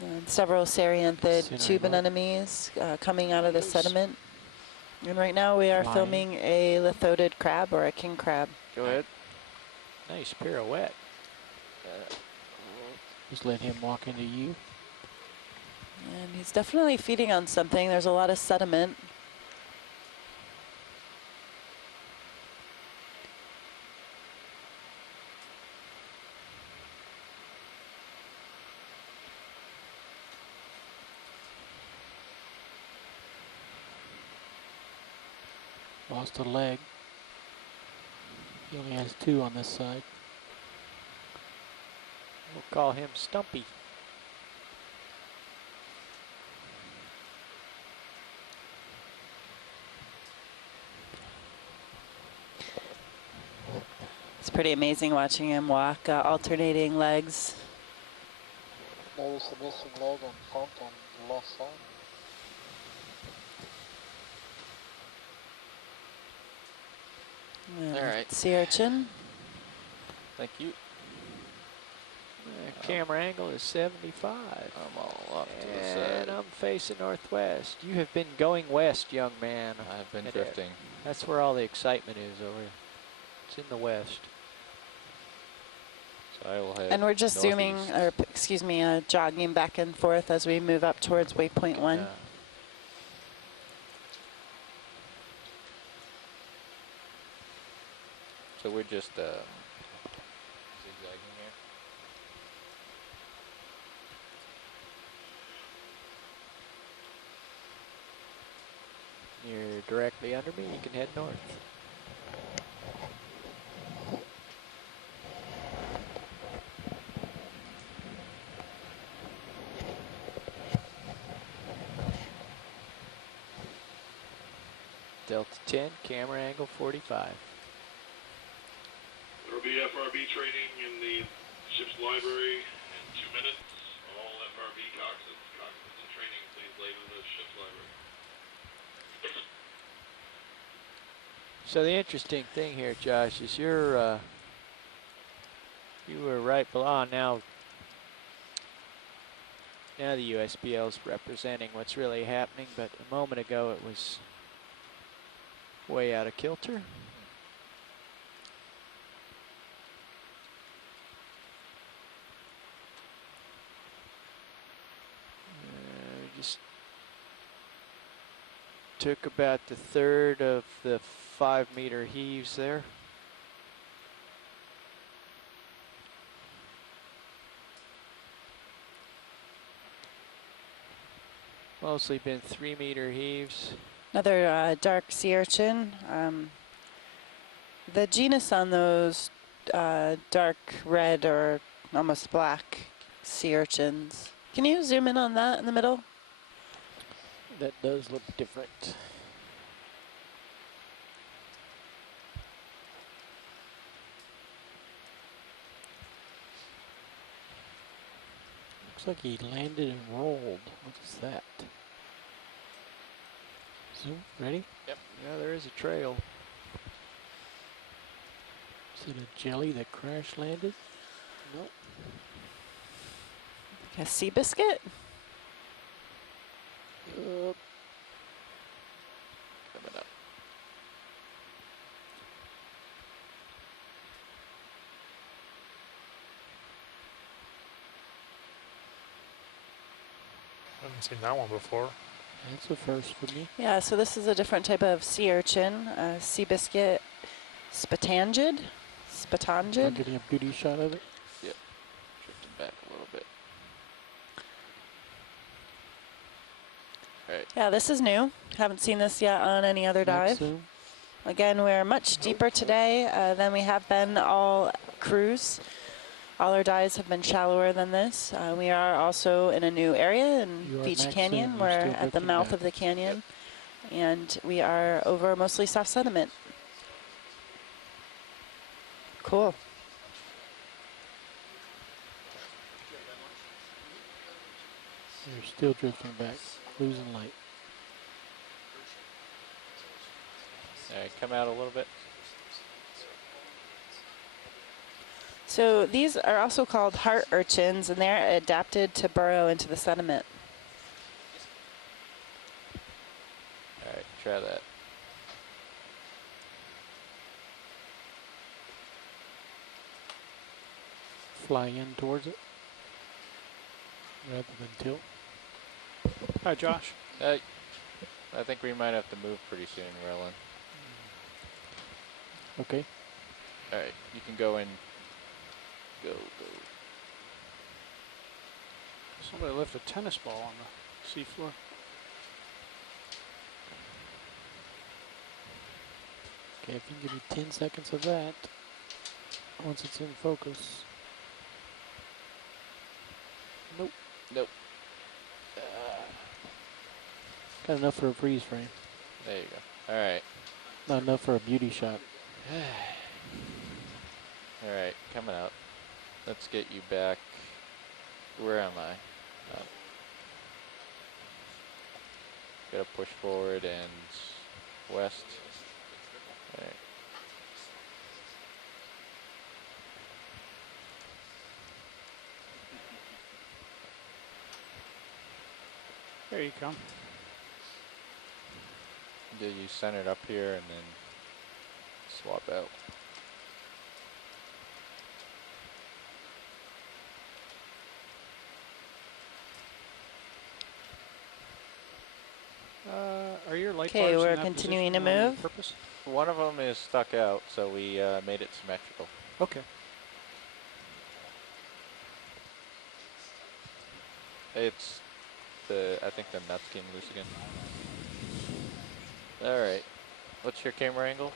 And several serianthid tube anemones coming out of the sediment. And right now we are filming a lithodid crab or a king crab. Go ahead. Nice pirouette. Just let him walk into you. And he's definitely feeding on something. There's a lot of sediment. Lost a leg. He only has 2 on this side. We'll call him Stumpy. It's pretty amazing watching him walk, alternating legs. There was the missing leg on front on the left side. All right. Sea urchin. Thank you. Camera angle is 75. I'm all up to the And side. I'm facing northwest. You have been going west, young man. I've been drifting. That's where all the excitement is over here. It's in the west. So I will head And we're just zooming, northeast. or excuse me, jogging back and forth as we move up towards waypoint 1. So we're just zigzagging here. You're directly under me. You can head north. Delta 10, camera angle 45. There will be FRB training in the ship's library in 2 minutes. All FRB cockpits and training, please lay to the ship's library. So the interesting thing here, Josh, is you were right below. Now the USBL is representing what's really happening, but a moment ago it was way out of kilter. Just took about the third of the 5-meter heaves there. Mostly been 3-meter heaves. Another dark sea urchin. The genus on those dark red or almost black sea urchins. Can you zoom in on that in the middle? That does look different. Looks like he landed and rolled. What is that? Zoom, ready? Yep. Yeah, there is a trail. Is it a jelly that crash landed? Nope. A sea biscuit? Coming up. I haven't seen that one before. That's a first for me. Yeah, so this is a different type of sea urchin, sea biscuit, spatangid. I'm getting a beauty shot of it. Yep. Drifting back a little bit. All right. Yeah, this is new. Haven't seen this yet on any other dive. Zoom. Again, we're much deeper today than we have been all cruise. All our dives have been shallower than this. We are also in a new area in Beach max Canyon. zoom, We're you're still at the drifting mouth back. of the canyon, and we are over mostly soft sediment. Cool. You're still drifting back, losing light. All right, come out a little bit. So these are also called heart urchins, and they're adapted to burrow into the sediment. All right, try that. Fly in towards it rather than tilt. Hi, Josh. I think we might have to move pretty soon, Roland. Okay. All right, you can go in. Go. Somebody left a tennis ball on the seafloor. Okay, if you can give me 10 seconds of that, once it's in focus. Nope. Nope. Got enough for a freeze frame. There you go. All right. Not enough for a beauty shot. All right, coming up. Let's get you back. Where am I? Oh. Gotta push forward and west. All right. There you come. Do you center it up here and then swap out? Are your light Okay, bars we're in that continuing to position on move. purpose? One of them is stuck out, so we made it symmetrical. Okay. It's I think the nuts came loose again. All right. What's your camera angle?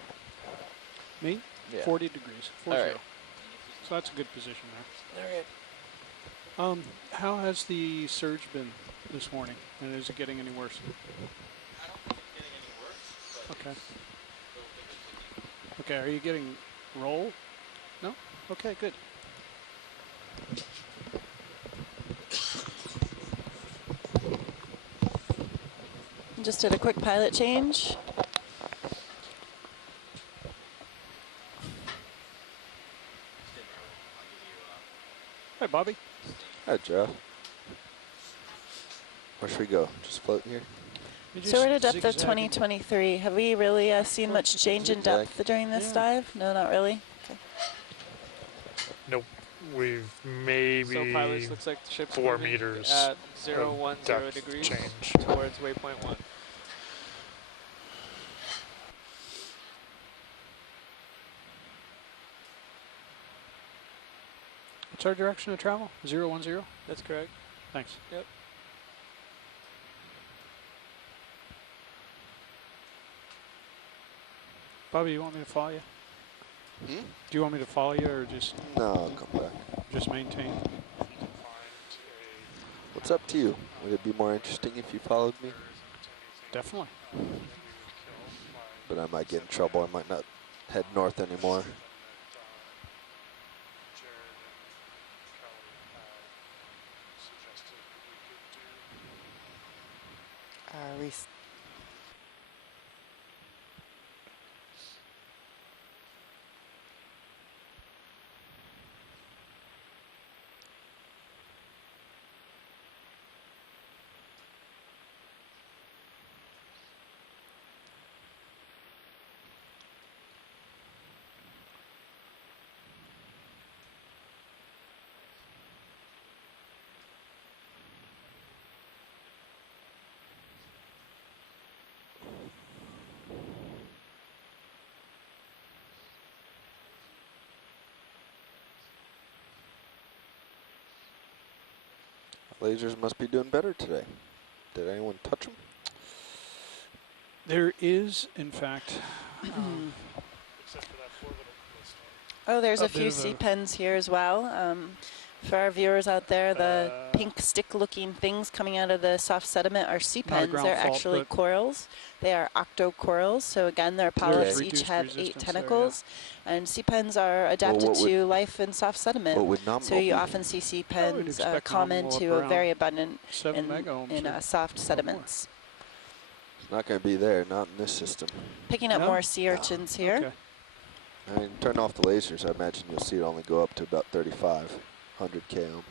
Me? Yeah. 40 degrees. 40. All right. So that's a good position there. All right. How has the surge been this morning? And is it getting any worse? I don't think it's getting any worse. But Okay. it's Okay, are you getting roll? No? Okay, good. Just did a quick pilot change. Hi, Bobby. Hi, Joe. Where should we go? Just floating here? So we're at a depth of 2023. Have we really seen much change in depth during this dive? No, not really. Okay. Nope. We've maybe So pilots, looks like the ship's 4 moving meters at of 010 depth degrees change. towards waypoint 1. What's our direction of travel? 010? That's correct. Thanks. Yep. Bobby, you want me to follow you? Hmm? Do you want me to follow you or just... No, I'll come back. Just maintain? What's up to you? Would it be more interesting if you followed me? Definitely. But I might get in trouble. I might not head north anymore. Are we... Lasers must be doing better today. Did anyone touch them? There is, in fact... Oh, there's a a few bit of a- C-pens here as well. For our viewers out there, the pink stick-looking things coming out of the soft sediment are C-pens. ground They're fault, actually but- corals. They are octocorals, so again, their polyps each reduced have 8 resistance there, tentacles. And C-pens are adapted what would- to life in soft sediment. what would So nominal you be? often see C-pens expect common nominal to up a around very abundant 7 megohms in or soft more. sediments. It's not going to be there, not in this system. Picking up No? more sea urchins here. Okay. I mean, turn off the lasers. I imagine you'll see it only go up to about 3,500 km.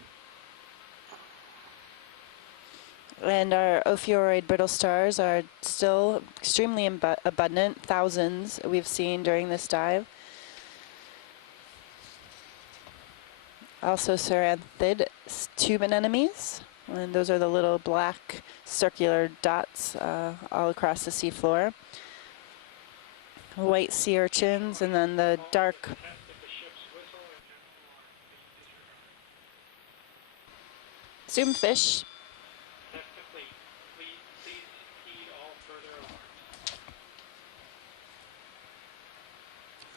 And our ophiuroid brittle stars are still extremely abundant, thousands we've seen during this dive. Also ceranthid tube anemones, and those are the little black circular dots all across the seafloor. White sea urchins, and then the dark zoom fish.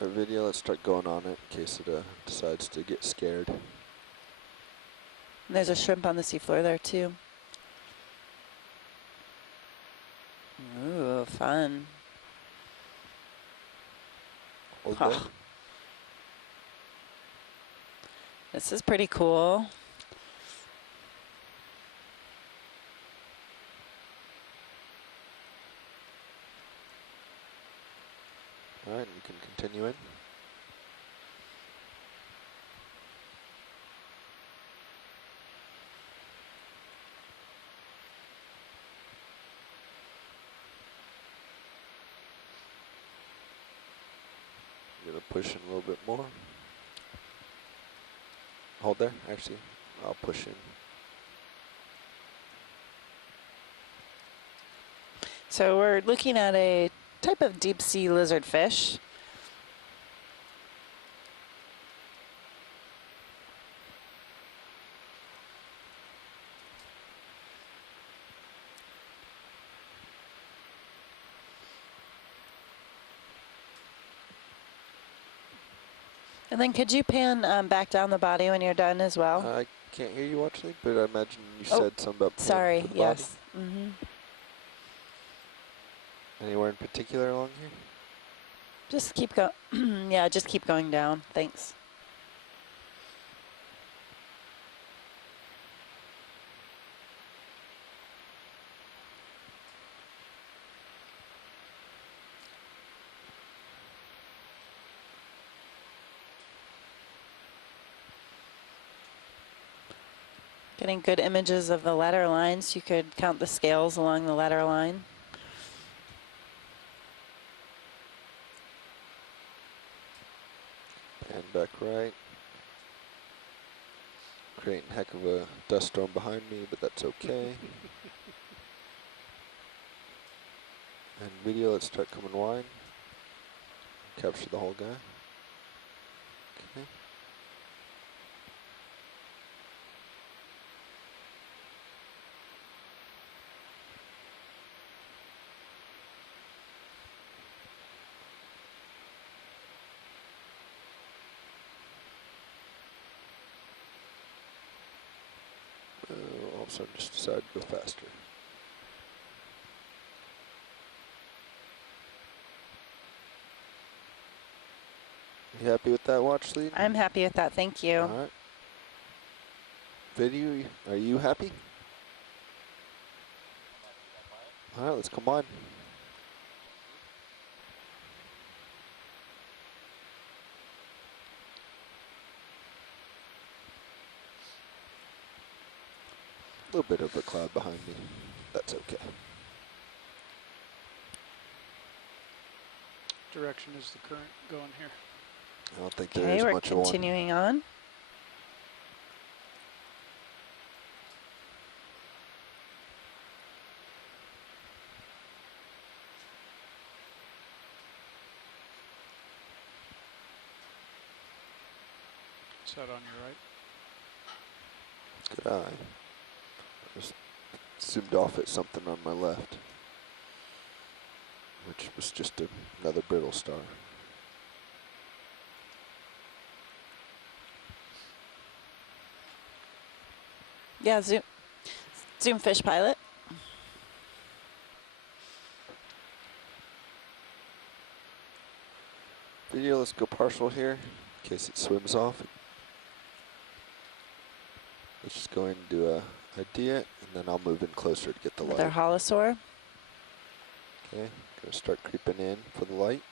Our video, let's start going on it in case it decides to get scared. And there's a shrimp on the seafloor there too. Ooh, fun. Hold Huh. there. This is pretty cool. All right, you can continue in. I'm gonna push in a little bit more. Hold there, actually, I'll push in. So we're looking at a type of deep sea lizard fish. And then could you pan back down the body when you're done as well? I can't hear you actually, but I imagine you Oh, said something about sorry, for the yes. body. Anywhere in particular along here? Just keep go. Yeah, just keep going down. Thanks. Getting good images of the ladder lines. You could count the scales along the ladder line. And back right. Creating a heck of a dust storm behind me, but that's okay. And video, let's start coming wide. Capture the whole guy. Okay. All of a sudden just decided to go faster. You happy with that watch lead? I'm happy with that, thank you. All right. Video, are you happy? All right, let's come on. A little bit of a cloud behind me. That's okay. Direction is the current going here? I don't think there Okay, is we're much of one. continuing on. Is that on your right? Good eye. I just zoomed off at something on my left, which was just another brittle star. Yeah, zoom fish pilot. Video, let's go partial here in case it swims off. Let's just go ahead and do a idea, and then I'll move in closer to get the With light. our holosaur. Okay, gonna start creeping in for the light.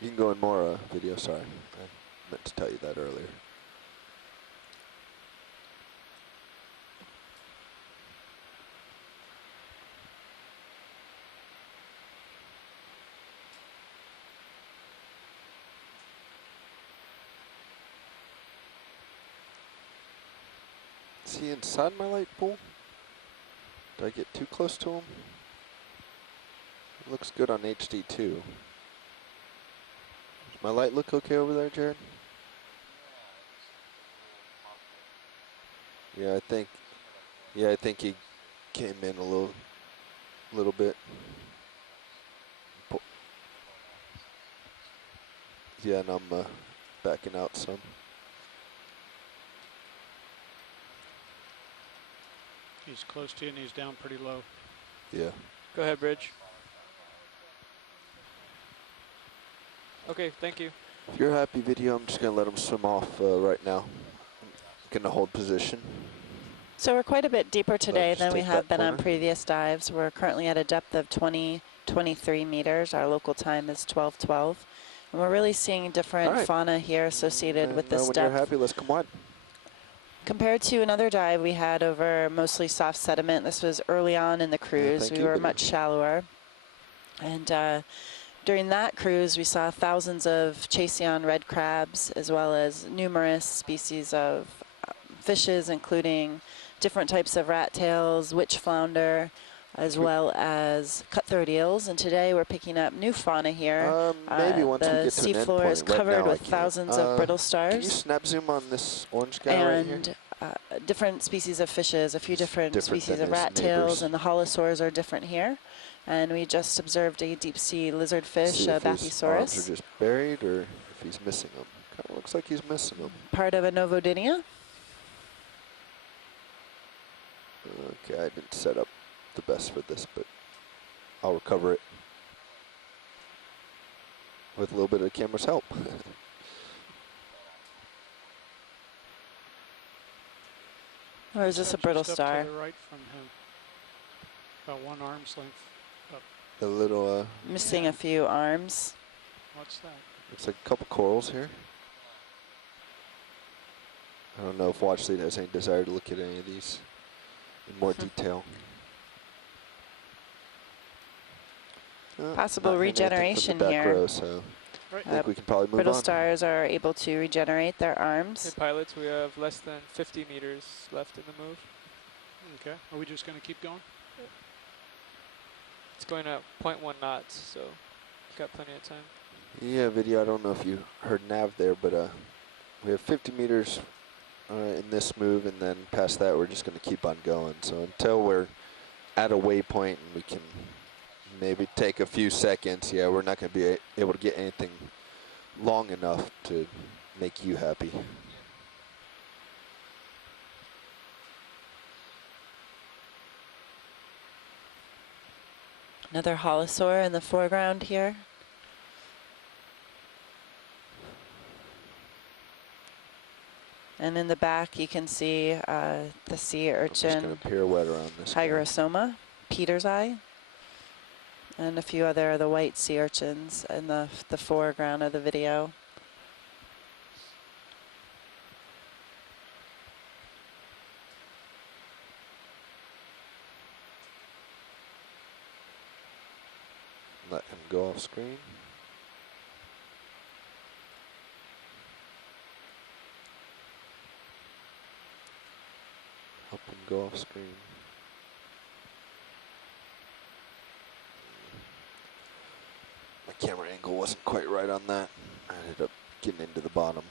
You can go in more video, sorry. I meant to tell you that earlier. Is he inside my light pool? Did I get too close to him? It looks good on HD too. Does my light look okay over there, Jared? Yeah, I think he came in a little bit. Yeah, and I'm backing out some. He's close to you and he's down pretty low. Yeah. Go ahead, Bridge. Okay, thank you. If you're happy, video, I'm just going to let him swim off right now. I'm going to hold position. So we're quite a bit deeper today just than we take have that been on corner. previous dives. We're currently at a depth of 23 meters. Our local time is 12:12. And we're really seeing different fauna here associated with this When depth. you're happy, let's come wide. Compared to another dive we had over mostly soft sediment, this was early on in the cruise. We were much shallower. And during that cruise, we saw thousands of Chaseon red crabs, as well as numerous species of fishes, including different types of rat tails, witch flounder, as well as cutthroat eels. And today we're picking up new fauna here. Maybe once we get to the an end seafloor is point. Right covered now with thousands of brittle stars. Can you snap zoom on this orange guy right here? And different species of fishes, a few different species than of his rat tails, neighbors. and the holosaurs are different here. And we just observed a deep sea lizardfish, See if his arms Bathysaurus. are just buried or if he's missing them. Kind of looks like he's missing them. Part of a Novodynia. Okay, I didn't set up the best for this, but I'll recover it with a little bit of the camera's help. Or is this a brittle Just star? up to the right from him. About 1 arm's length up. A little, Missing a few arms. What's that? looks like a couple corals here. I don't know if WatchLead has any desire to look at any of these in more detail. Possible Not hearing anything from regeneration the back here. row, so I think we can probably move Brittle on. stars are able to regenerate their arms. Hey, pilots, we have less than 50 meters left in the move. Okay. Are we just going to keep going? It's going at 0.1 knots, so got plenty of time. Yeah, video, I don't know if you heard Nav there, but we have 50 meters in this move, and then past that we're just going to keep on going. So until we're at a waypoint and we can maybe take a few seconds, yeah, we're not going to be able to get anything long enough to make you happy. Another holosaur in the foreground here. And in the back, you can see the sea urchin, I'm just going to pirouette around this guy. Hygrosoma, Peter's eye, and a few other of the white sea urchins in the foreground of the video. Let him go off screen. Help him go off screen. My camera angle wasn't quite right on that. I ended up getting into the bottom.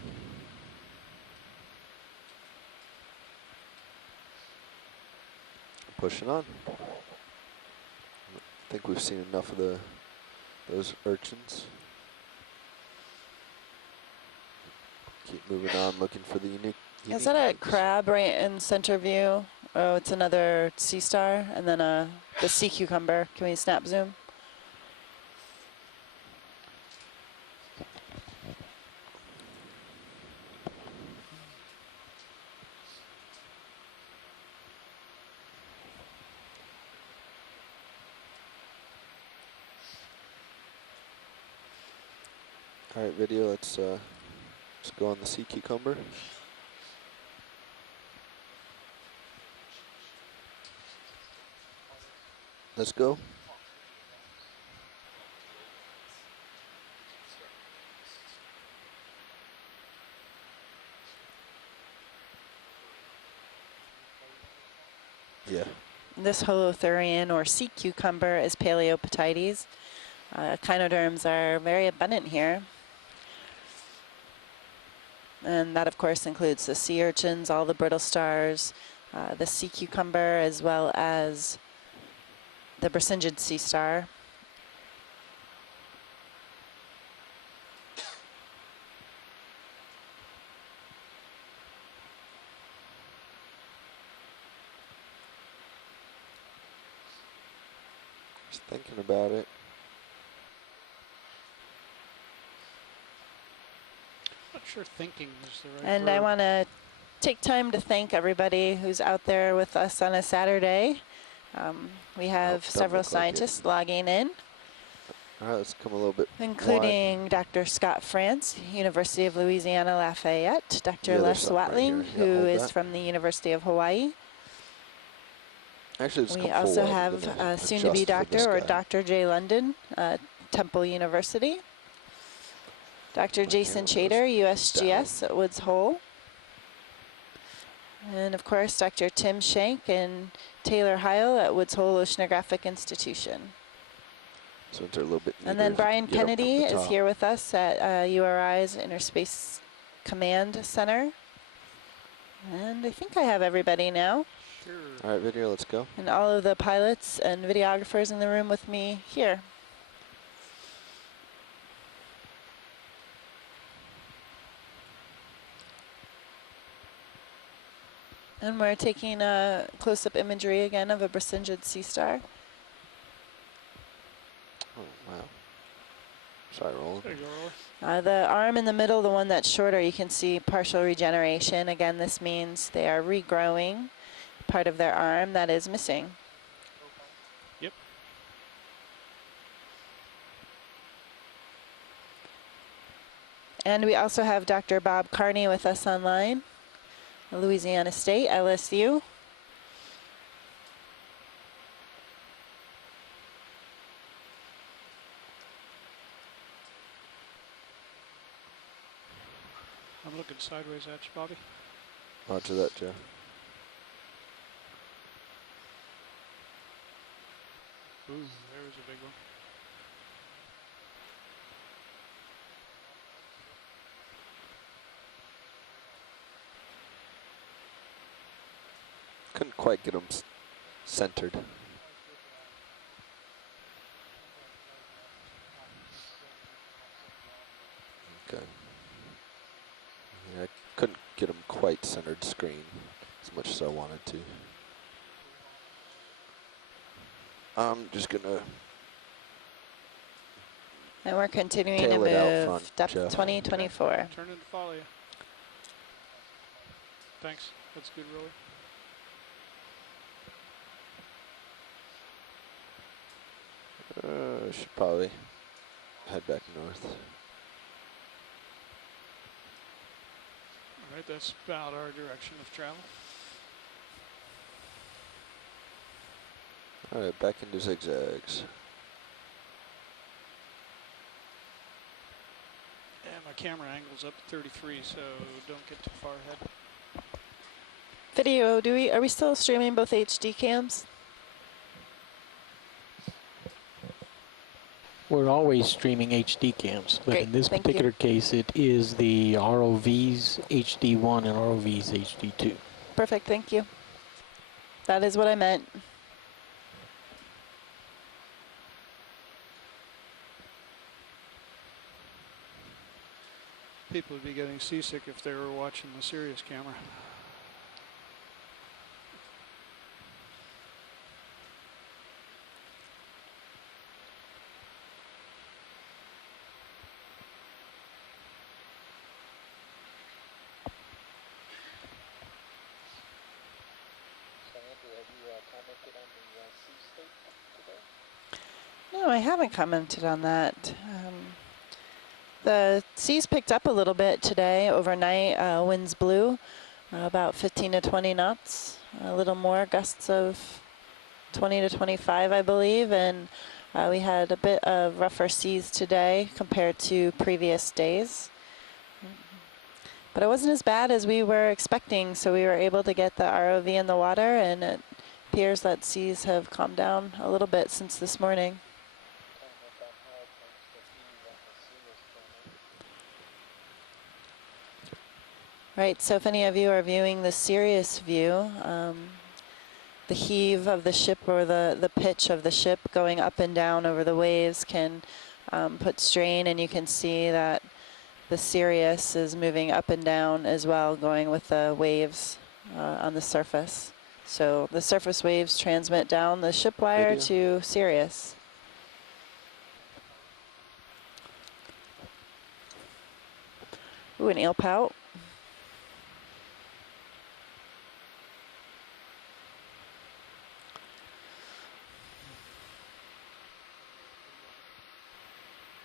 Pushing on. I think we've seen enough of those urchins. Keep moving on, looking for the unique. Is that a crab right in center view? Oh, it's another sea star, and then the sea cucumber. Can we snap zoom? All right, video, let's go on the sea cucumber. Let's go. Yeah. This holothurian or sea cucumber is Paleopatides. Echinoderms are very abundant here. And that, of course, includes the sea urchins, all the brittle stars, the sea cucumber, as well as the Brisingid sea star. Just thinking about it. Not sure thinking is the right And word. I want to take time to thank everybody who's out there with us on a Saturday. We have several scientists logging in, All right, let's come a little bit including Dr. Scott France, University of Louisiana Lafayette, Dr. Les Watling, who is from the University of Hawaii. Actually, just we come also forward. have I'm soon-to-be doctor, or Dr. J. London, Temple University. Dr. Jason Chater, USGS at Woods Hole. And of course, Dr. Tim Shank and Taylor Heil at Woods Hole Oceanographic Institution. So they're a little bit. And then Brian Kennedy is here with us at URI's Interspace Command Center. And I think I have everybody now. Sure. All right, video, let's go. And all of the pilots and videographers in the room with me here. And we're taking a close-up imagery again of a Brisingid sea star. Oh, wow. Sorry, Roland. There you go, Roland. The arm in the middle, the one that's shorter, you can see partial regeneration. Again, this means they are regrowing part of their arm that is missing. Yep. And we also have Dr. Bob Carney with us online, Louisiana State, LSU. I'm looking sideways at you, Bobby. Roger that, Joe. Ooh, there's a big one. Couldn't quite get them centered. Okay. Yeah, I couldn't get them quite centered screen as much as I wanted to. I'm just gonna. And we're continuing to tail it out move front, depth Jeff. 2024. Turning to follow you. Thanks. That's good, Rolly. Should probably head back north. All right, that's about our direction of travel. All right, back into zigzags. And my camera angle's up at 33, so don't get too far ahead. Video, are we still streaming both HD cams? We're always streaming HD cams, but Great, in this thank particular you. case, it is the ROV's HD1 and ROV's HD2. Perfect, thank you. That is what I meant. People would be getting seasick if they were watching the Sirius camera. No, I haven't commented on that. The seas picked up a little bit today, overnight. Winds blew about 15 to 20 knots, a little more, gusts of 20 to 25, I believe. And we had a bit of rougher seas today compared to previous days. But it wasn't as bad as we were expecting, so we were able to get the ROV in the water, and it appears that seas have calmed down a little bit since this morning. Right, so if any of you are viewing the Sirius view, the heave of the ship or the pitch of the ship going up and down over the waves can put strain, and you can see that the Sirius is moving up and down as well, going with the waves on the surface. So the surface waves transmit down the ship wire to Sirius. Ooh, an eel pout.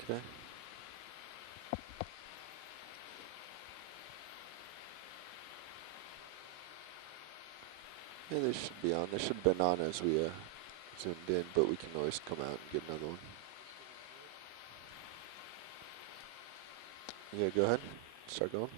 Okay. Yeah, they should be on. They should have been on as we zoomed in, but we can always come out and get another one. Yeah, go ahead. Start going.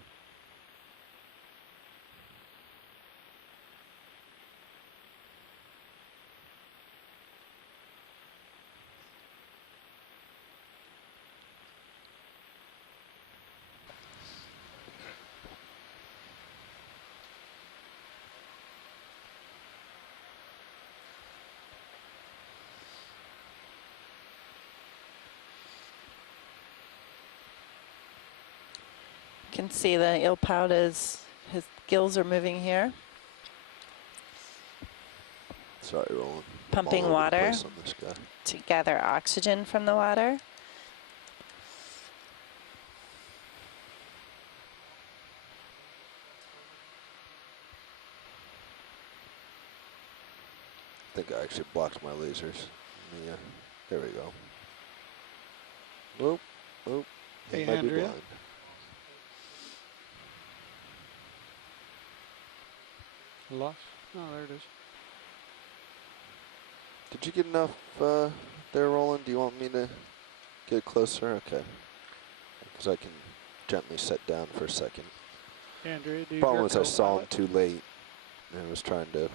You can see the eel pout is, his gills are moving here. Sorry, Roland. Pumping All over the water place on this guy. to gather oxygen from the water. I think I actually blocked my lasers. Yeah, there we go. Whoop, whoop. Hey, It might be Andrea. blind. Lost? Oh, there it is. Did you get enough there, Roland? Do you want me to get closer? Okay. Because I can gently set down for a second. Andrea, do you Problem was I saw him too late and I was trying to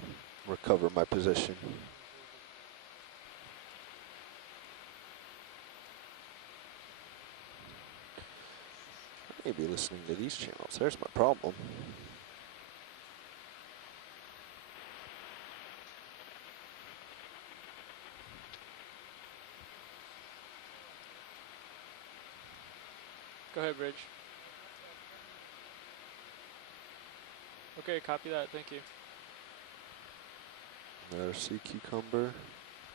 recover my position. I may be listening to these channels. There's my problem. Go ahead, Bridge. Okay, copy that. Thank you. Another sea cucumber.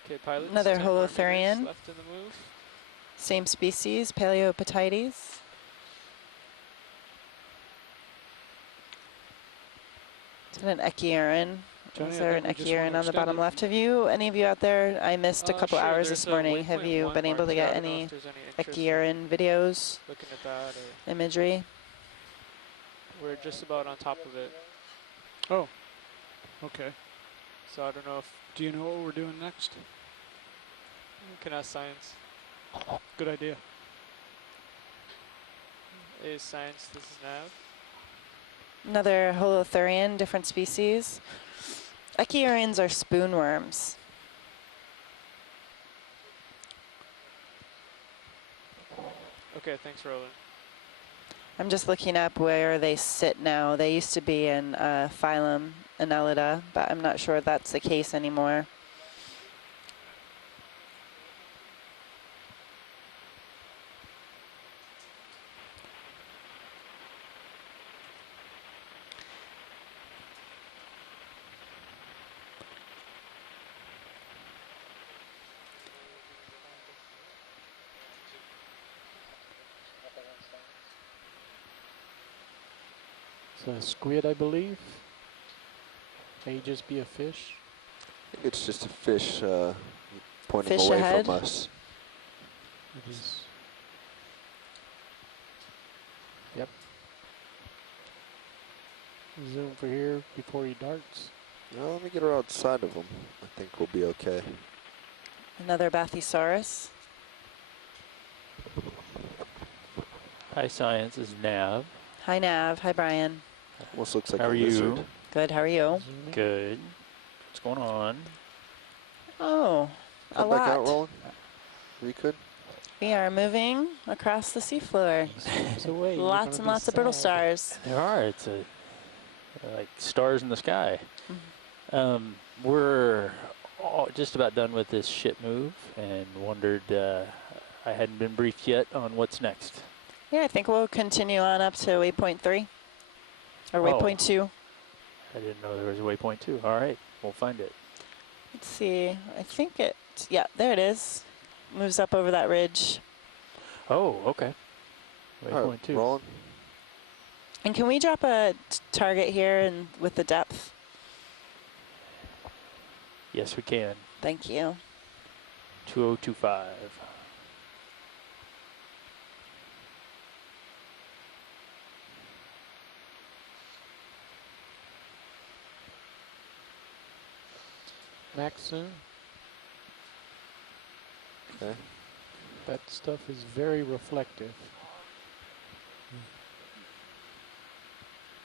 Okay, pilots. Another 10 more minutes holothurian. left in the move. Same species, Paleopatites. Is it an Echiurin? Johnny, Is I there an think we just Echiurin wanna on the bottom extend it. left? Have you, any of you out there, I missed a couple Sure, hours there's this a morning. Have you waypoint been able to marked get here. I don't know any if there's any interest in Echiurin videos, looking at that, or imagery? we're just about on top of it. Oh, okay. So I don't know if Do you know what we're doing next? you can ask science. Good idea. Is science, this is nav. Another holothurian, different species. Echiurins are spoonworms. Okay, thanks, Roland. I'm just looking up where they sit now. They used to be in phylum Annelida, but I'm not sure if that's the case anymore. It's a squid, I believe. May just be a fish. I think it's just a fish pointing Fish away ahead. from us. It is. Yep. Zoom for here before he darts. No, let me get her outside of them. I think we'll be okay. Another Bathysaurus. Hi, science is Nav. Hi, Nav. Hi, Brian. Almost looks like How a are lizard. you? Good. How are you? Zooming. Good. What's going on? Oh, a Come back out, lot. Roland. We could. We are moving across the seafloor. Lots and lots of brittle stars. There are. It's like stars in the sky. We're just about done with this ship move and wondered, I hadn't been briefed yet on what's next. Yeah, I think we'll continue on up to waypoint 3 or waypoint 2. I didn't know there was a waypoint 2. All right, we'll find it. Let's see. I think yeah, there it is. Moves up over that ridge. Oh, okay. Waypoint 2. Roland. And can we drop a target here and with the depth? Yes, we can. Thank you. 2025. Max soon. Okay. That stuff is very reflective.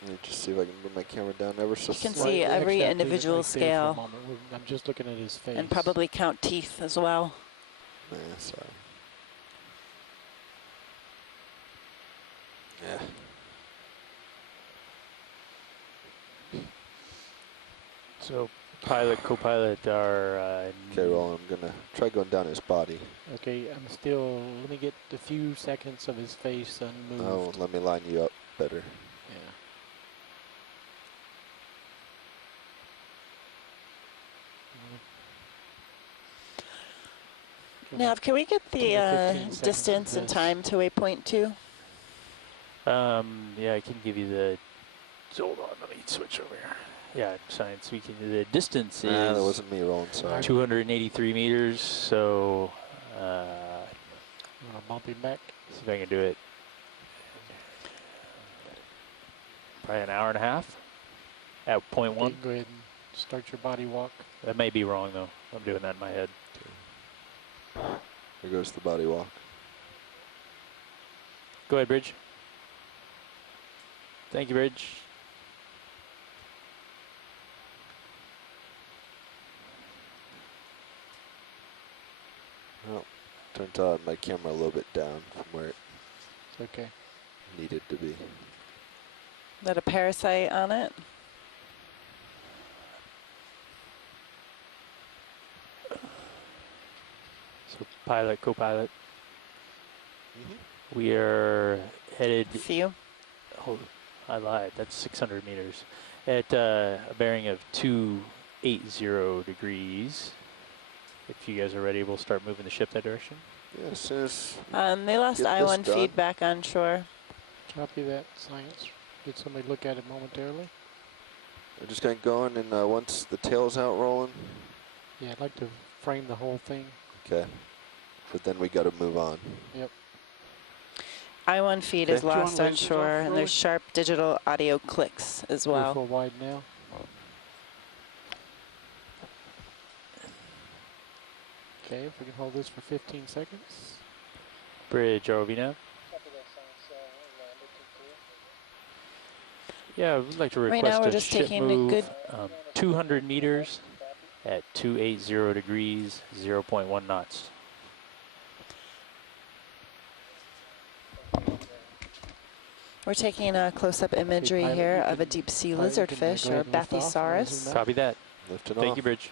Let me just see if I can bring my camera down ever so You can slightly. see every individual scale. I'm just looking at his face. And probably count teeth as well. Yeah, sorry. Yeah. So pilot, co-pilot are... okay, Roland, I'm going to try going down his body. Okay, I'm still... Let me get a few seconds of his face unmoved. Oh, let me line you up better. Nav, can we get the distance and time to waypoint 2? Yeah, I can give you the... Hold on, let me switch over here. Yeah, science. We can. The distance is. That wasn't me, Roland. Sorry. 283 meters. So. You want to bump him back? See if I can do it. Probably an hour and a half. At 0.1. Okay, go ahead and start your body walk. That may be wrong though. I'm doing that in my head. Here goes the body walk. Go ahead, Bridge. Thank you, Bridge. Well, turns out my camera a little bit down from where it okay. needed to be. Is that a parasite on it? So pilot, co-pilot. We are headed. Few. Oh, I lied. That's 600 meters. At a bearing of 280 degrees. If you guys are ready, we'll start moving the ship that direction. Yeah, as soon as they lost I-1 feedback on shore. Copy that, science. Get somebody look at it momentarily. We're just going to go in, and once the tail's out rolling. Yeah, I'd like to frame the whole thing. Okay. But then we got to move on. Yep. I-1 feed is lost on shore, and there's sharp digital audio clicks as well. Full wide now. Okay, if we can hold this for 15 seconds. Bridge, ROV now. Yeah, we'd like to request right now we're a just ship taking move, a good 200 meters at 280 degrees, 0.1 knots. We're taking a close-up imagery here of a deep-sea lizardfish, or Bathysaurus. Copy that. Lifting Thank off. you, Bridge.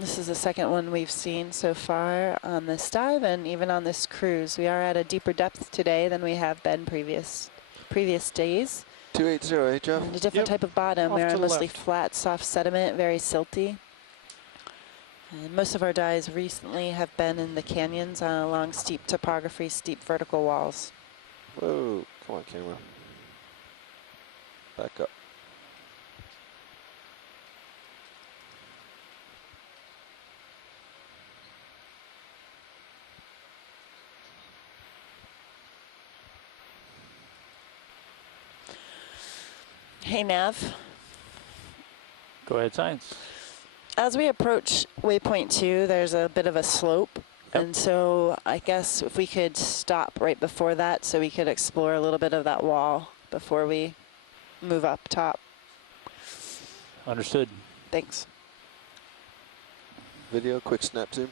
This is the second one we've seen so far on this dive and even on this cruise. We are at a deeper depth today than we have been previous days. 280, eh, Jeff? And a different type of bottom. We're mostly flat, soft sediment, very silty. And most of our dives recently have been in the canyons along steep topography, steep vertical walls. Whoa, come on, camera. Back up. Hey, Nav. Go ahead, science. As we approach waypoint 2, there's a bit of a slope. And so I guess if we could stop right before that so we could explore a little bit of that wall before we move up top. Understood. Thanks. video, quick snap zoom.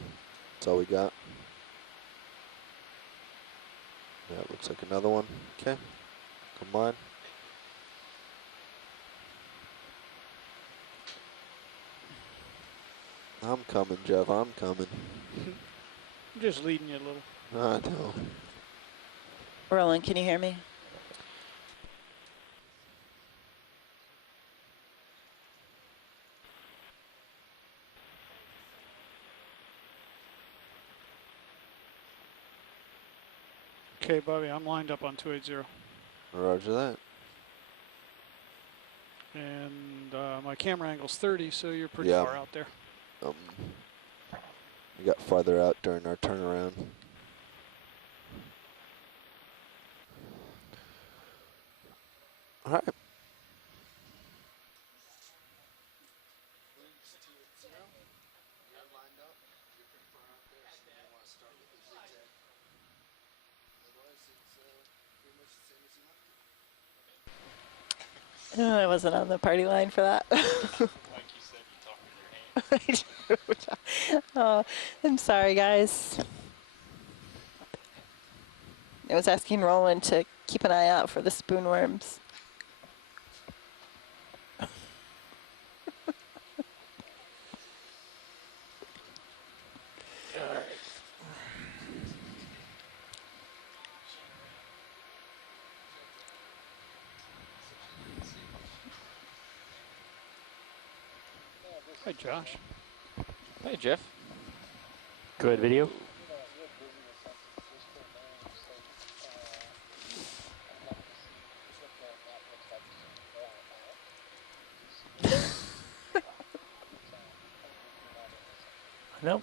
That's all we got. Yeah, looks like another one. Okay, come on. I'm coming, Jeff, I'm coming. I'm just leading you a little. I know. Roland, can you hear me? Okay, Bobby, I'm lined up on 280. Roger that. And my camera angle's 30, so you're pretty Yeah. far out there. We got farther out during our turnaround. All right. I wasn't on the party line for that. Oh, I'm sorry, guys. I was asking Roland to keep an eye out for the spoonworms. Hi, Josh. Hey, Jeff. Go ahead, video. Nope.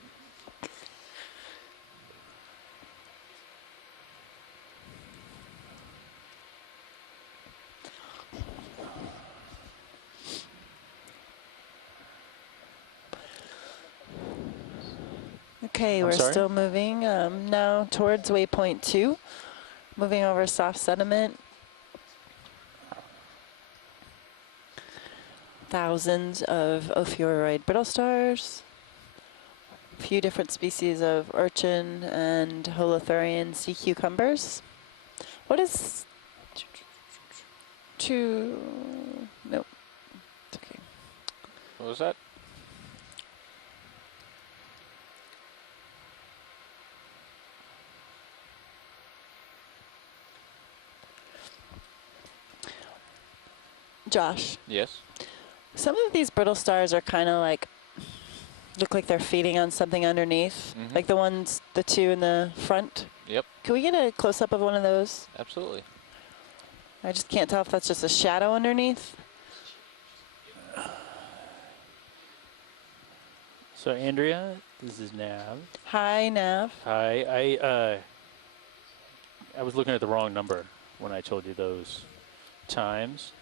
Okay, I'm we're sorry? still moving now towards waypoint 2, moving over soft sediment. Thousands of ophiuroid brittle stars, a few different species of urchin and holothurian sea cucumbers. What is nope, it's okay. What was that? Josh, Yes. some of these brittle stars are kind of like, look like they're feeding on something underneath, like the two in the front. Yep. Can we get a close-up of one of those? Absolutely. I just can't tell if that's just a shadow underneath. So Andrea, this is Nav. Hi, Nav. Hi. I was looking at the wrong number when I told you those times.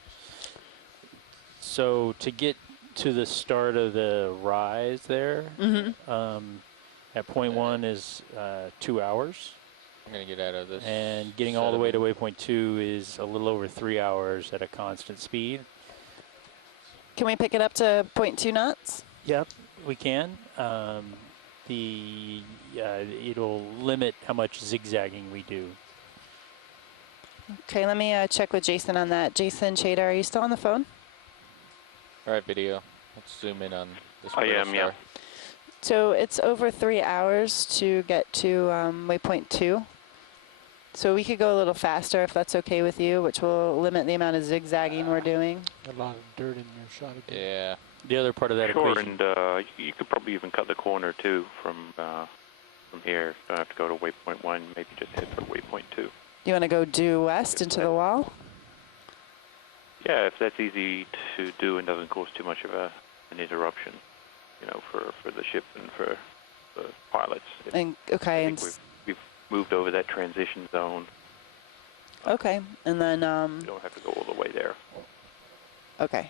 So to get to the start of the rise there, at point 1 is 2 hours. I'm going to get out of this. And getting all the way to waypoint 2 is a little over 3 hours at a constant speed. Can we pick it up to 0.2 knots? Yep, we can. It'll limit how much zigzagging we do. Okay, let me check with Jason on that. Jason Chader, are you still on the phone? All right, video. Let's zoom in on this. I am, yeah. So it's over 3 hours to get to waypoint 2. So we could go a little faster if that's okay with you, which will limit the amount of zigzagging we're doing. A lot of dirt in your shot again. Yeah. The other part of that equation. Sure, and you could probably even cut the corner too from here. You don't have to go to waypoint 1. Maybe just hit for waypoint 2. You want to go due west into the wall? Yeah, if that's easy to do and doesn't cause too much of an interruption, you know, for the ship and for the pilots. And okay, and we've moved over that transition zone. Okay, and then You don't have to go all the way there. Okay.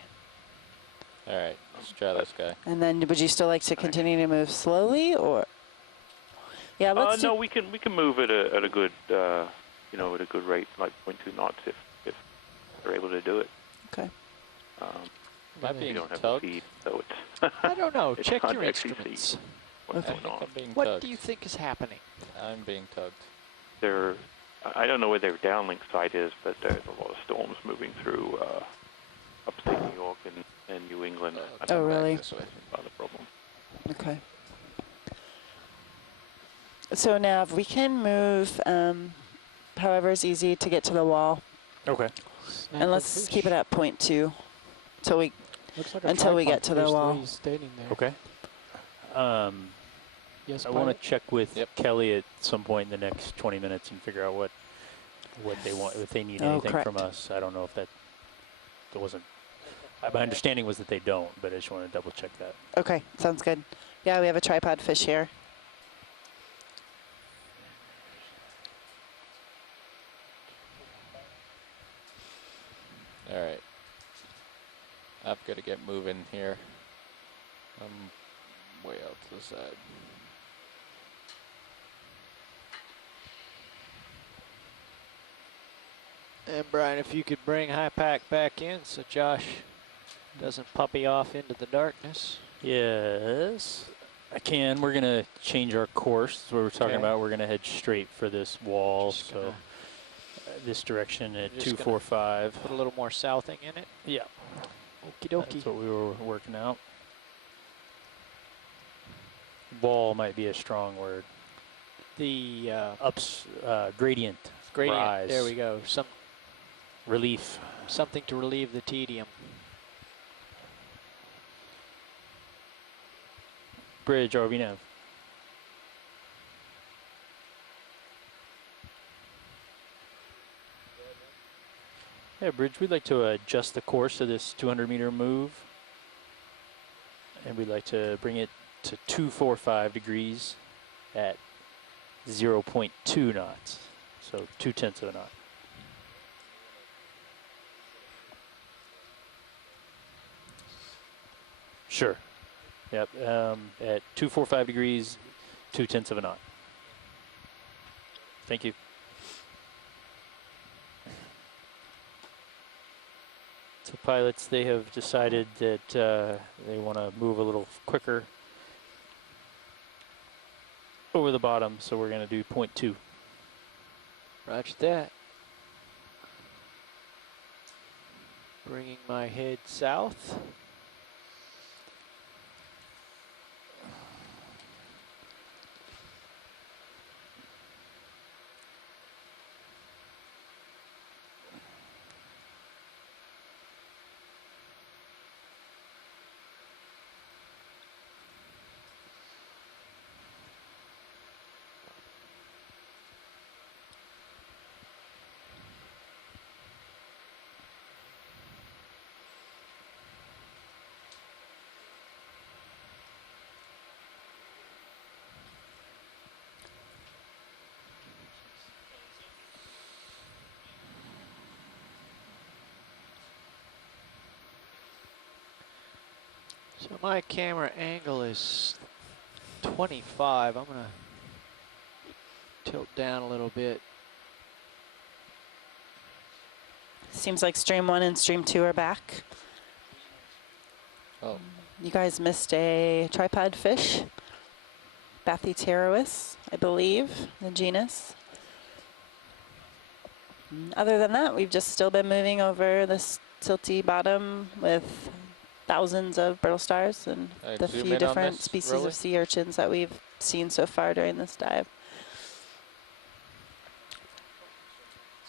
All right, let's try this guy. And then would you still like to continue to move slowly, or? Yeah, let's no, we can move at a good at a good rate, like 0.2 knots if they're able to do it. Okay. Am I being don't have tugged? the feed, so it's I don't know. it's Check hard your to actually instruments. see. what's going on. What do you think is happening? I'm being tugged. I don't know where their downlink site is, but there's a lot of storms moving through upstate New York and New England. Oh, really? That's part of the problem. Okay. So Nav, we can move however is easy to get to the wall. Okay. And let's keep it at 0.2 till we until we get to the wall. Standing there. Okay. Yes, I want to check with Kelly at some point in the next 20 minutes and figure out what they want, if they need anything from us. I don't know if that wasn't. My understanding was that they don't, but I just want to double check that. Okay, sounds good. Yeah, we have a tripod fish here. All right. I've got to get moving here. I'm way out to the side. And Brian, if you could bring high pack back in so Josh doesn't puppy off into the darkness. Yes, I can. We're going to change our course. That's what we're talking about. We're going to head straight for this wall. So this direction at 245. Put a little more southing in it. Yeah. Okie dokie. That's what we were working out. Wall might be a strong word. The gradient. Rise. There we go. Some relief. Something to relieve the tedium. Bridge, RV nav. Yeah, Bridge, we'd like to adjust the course of this 200-meter move. And we'd like to bring it to 245 degrees at 0.2 knots. So 0.2 of a knot. Sure. Yep. At 245 degrees, 0.2 of a knot. Thank you. So pilots, they have decided that they want to move a little quicker over the bottom, so we're going to do 0.2. Roger that. Bringing my head south. So my camera angle is 25. I'm gonna tilt down a little bit. Seems like stream 1 and stream 2 are back. Oh. You guys missed a tripod fish. Bathypterois, I believe, the genus. Other than that, we've just still been moving over this tilty bottom with thousands of brittle stars and the few different species of sea urchins that we've seen so far during this dive.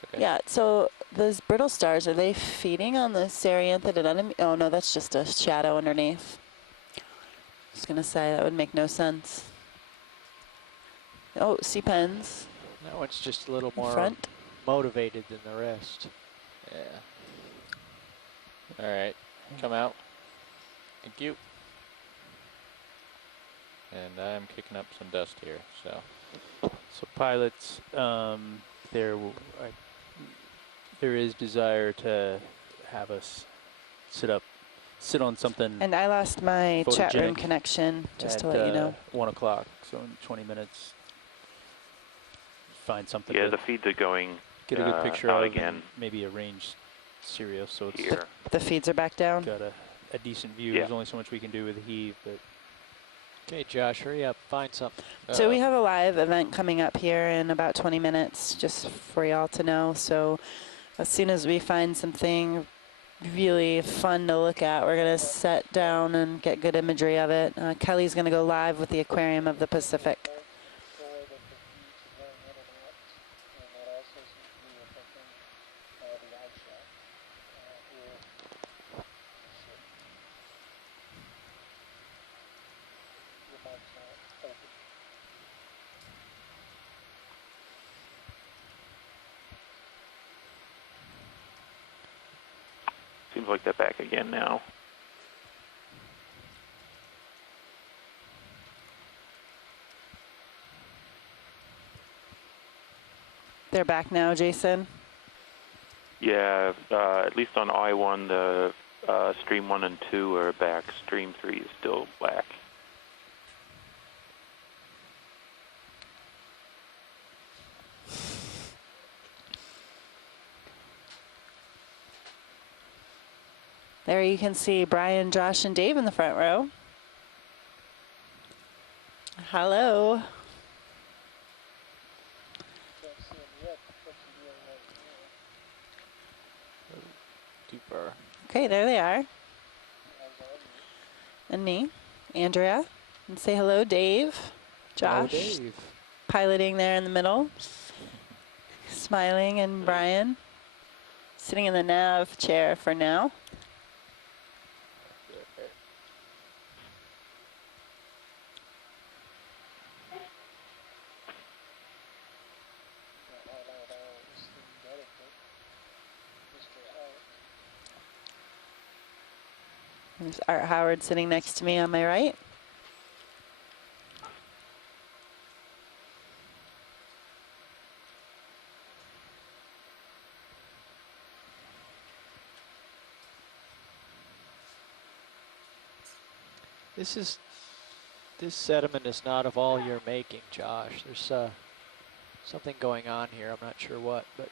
Okay. Yeah, so those brittle stars, are they feeding on the Cereanthed anemone? Oh no, that's just a shadow underneath. I was gonna say, that would make no sense. Oh, sea pens. That one's just a little more motivated than the rest. Yeah. All right, come out. Thank you. And I'm kicking up some dust here, so. So pilots, there is desire to have us sit on something. And I lost my chat room connection, just to let you know. 1 o'clock, so in 20 minutes. Find something. Yeah, the feeds are going. Get a good picture out of again. Maybe arrange Sirius so it's the feeds are back down. Got a decent view. Yeah. There's only so much we can do with the heave, but Okay, Josh, hurry up, find something. So we have a live event coming up here in about 20 minutes, just for y'all to know. So as soon as we find something really fun to look at, we're going to set down and get good imagery of it. Kelly's going to go live with the Aquarium of the Pacific. Seems like they're back again now. They're back now, Jason? Yeah, at least on I-1, the stream 1 and 2 are back. Stream 3 is still black. There you can see Brian, Josh, and Dave in the front row. Hello. Too far. Okay, there they are. And me, Andrea. And say hello, Dave. Josh. Hello, Dave. Piloting there in the middle. Smiling, and Brian sitting in the nav chair for now. There's Art Howard sitting next to me on my right. This sediment is not of all your making, Josh. There's something going on here. I'm not sure what, but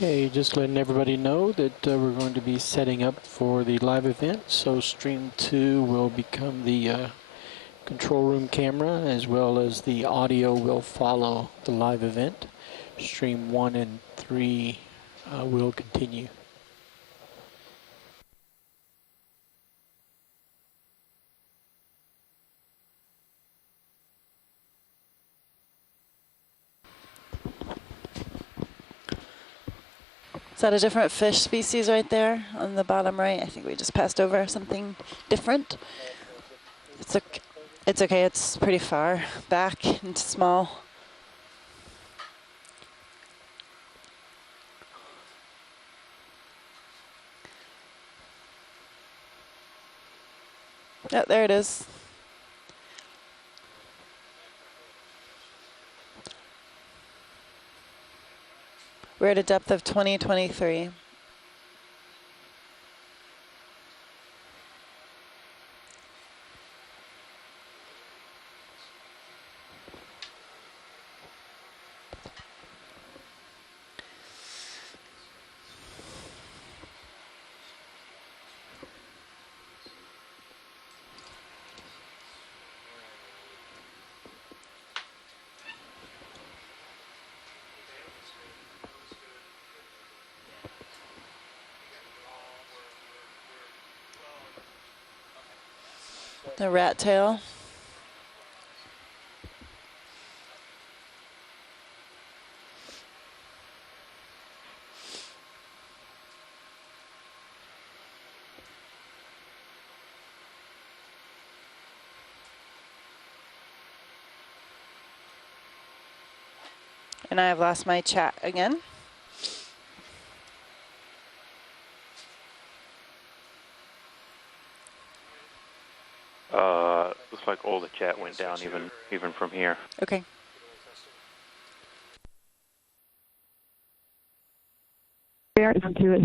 Okay, just letting everybody know that we're going to be setting up for the live event. So stream 2 will become the control room camera, as well as the audio will follow the live event. Stream 1 and 3 will continue. Is that a different fish species right there on the bottom right? I think we just passed over something different. It's okay, it's pretty far back and small. Oh, there it is. We're at a depth of 2023. The rat tail. And I have lost my chat again. Looks like all the chat went down, even from here. Okay. bear onto it.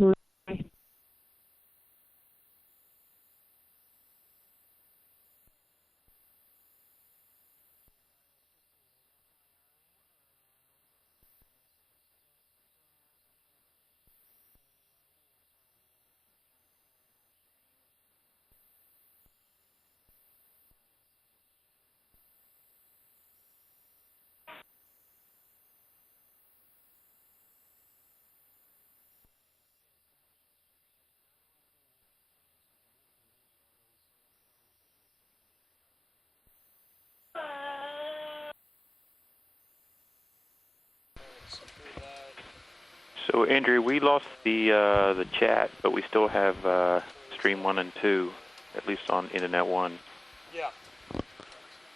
So Andrew, we lost the chat, but we still have stream 1 and 2, at least on internet 1. Yeah.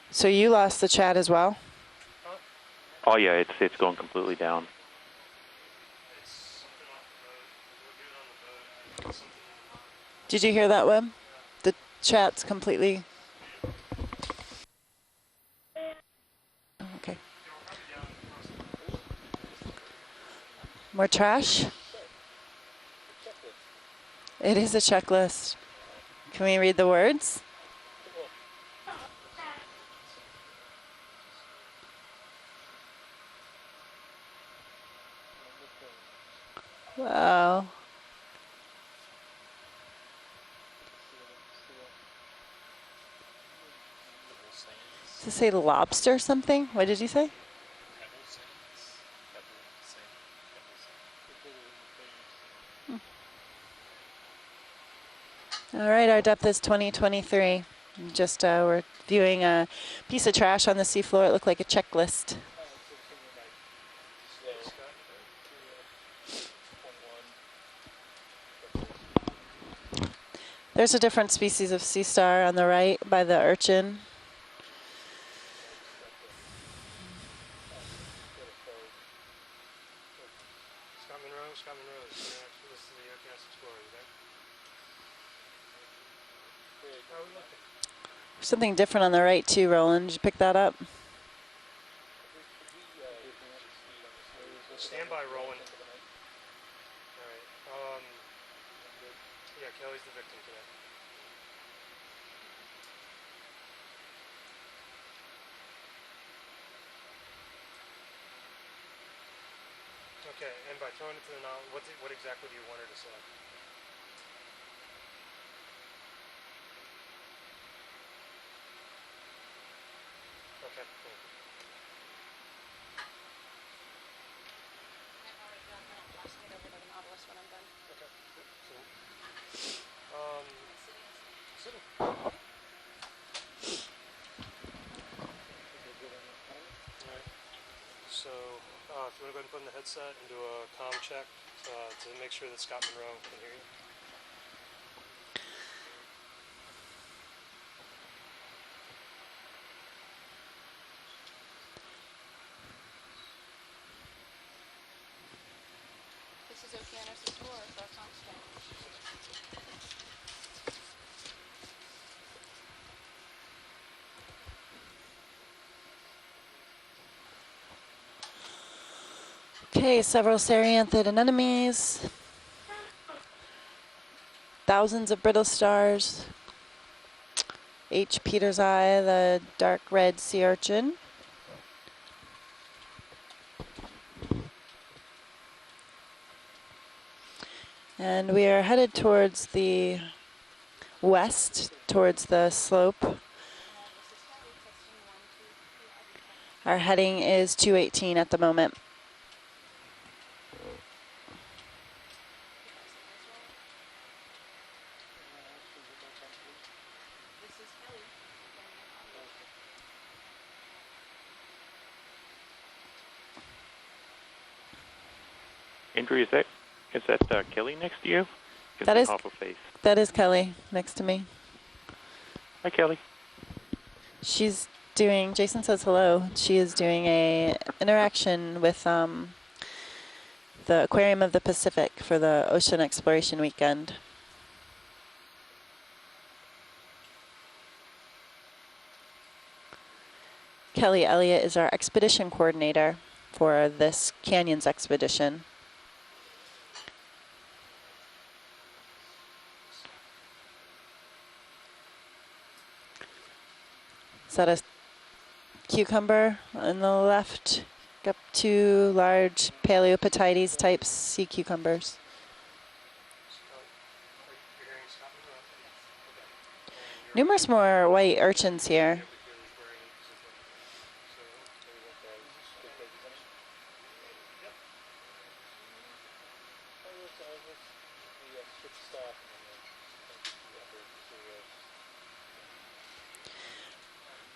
So you lost the chat as well? Oh yeah, it's going completely down. Did you hear that, Webb? The chat's completely... Okay. More trash? It is a checklist. Can we read the words? Wow. Does it say lobster or something? What did you say? All right, our depth is 2023. Just we're viewing a piece of trash on the seafloor. It looked like a checklist. There's a different species of sea star on the right by the urchin. Scott Monroe is this is the Okeanos Explorer, you there? How are we looking? Something different on the right too, Roland. Did you pick that up? Stand by, Roland. All right. Yeah, Kelly's the victim today. Okay, and by throwing it to the nozzle, what exactly do you want her to say? Okay, cool. So, if you want to go ahead and put in the headset and do a comm check to make sure that Scott Monroe can hear you. This is Okeanos Explorer for our comm check. Okay, several cerianthid anemones. Thousands of brittle stars. H. Peter's eye, the dark red sea urchin. And we are headed towards the west, towards the slope. Our heading is 218 at the moment. Andrew, is that Kelly next to you? That is, half a face. that is Kelly next to me. Hi, Kelly. She's doing, Jason says hello. She is doing a interaction with the Aquarium of the Pacific for the Ocean Exploration Weekend. Kelly Elliott is our expedition coordinator for this Canyons expedition. Is that a cucumber on the left? Got 2 large Paleopatides type sea cucumbers. Numerous more white urchins here.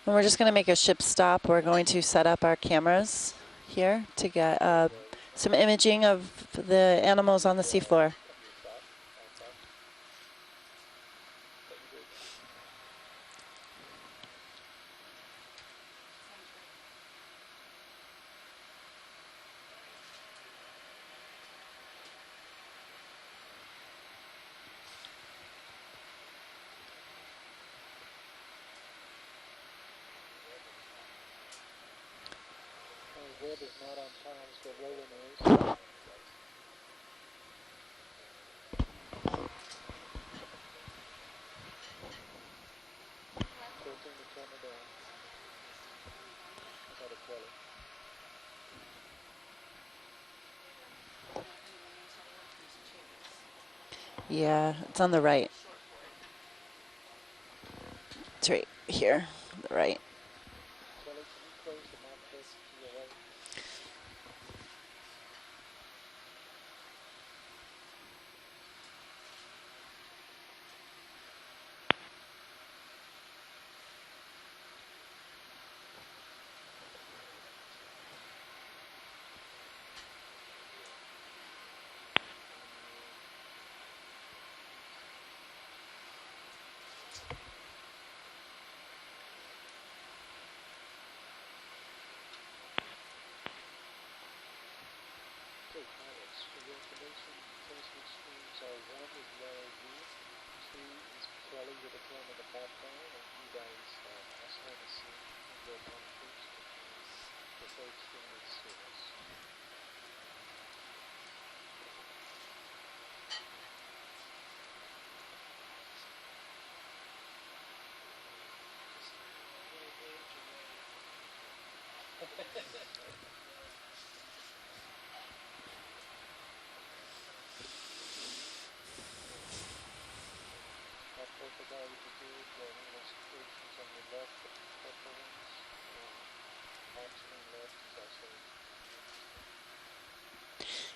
And we're just going to make a ship stop. We're going to set up our cameras here to get some imaging of the animals on the seafloor. Web is not on times for rolling news. Yeah, it's on the right. It's right here, on the right.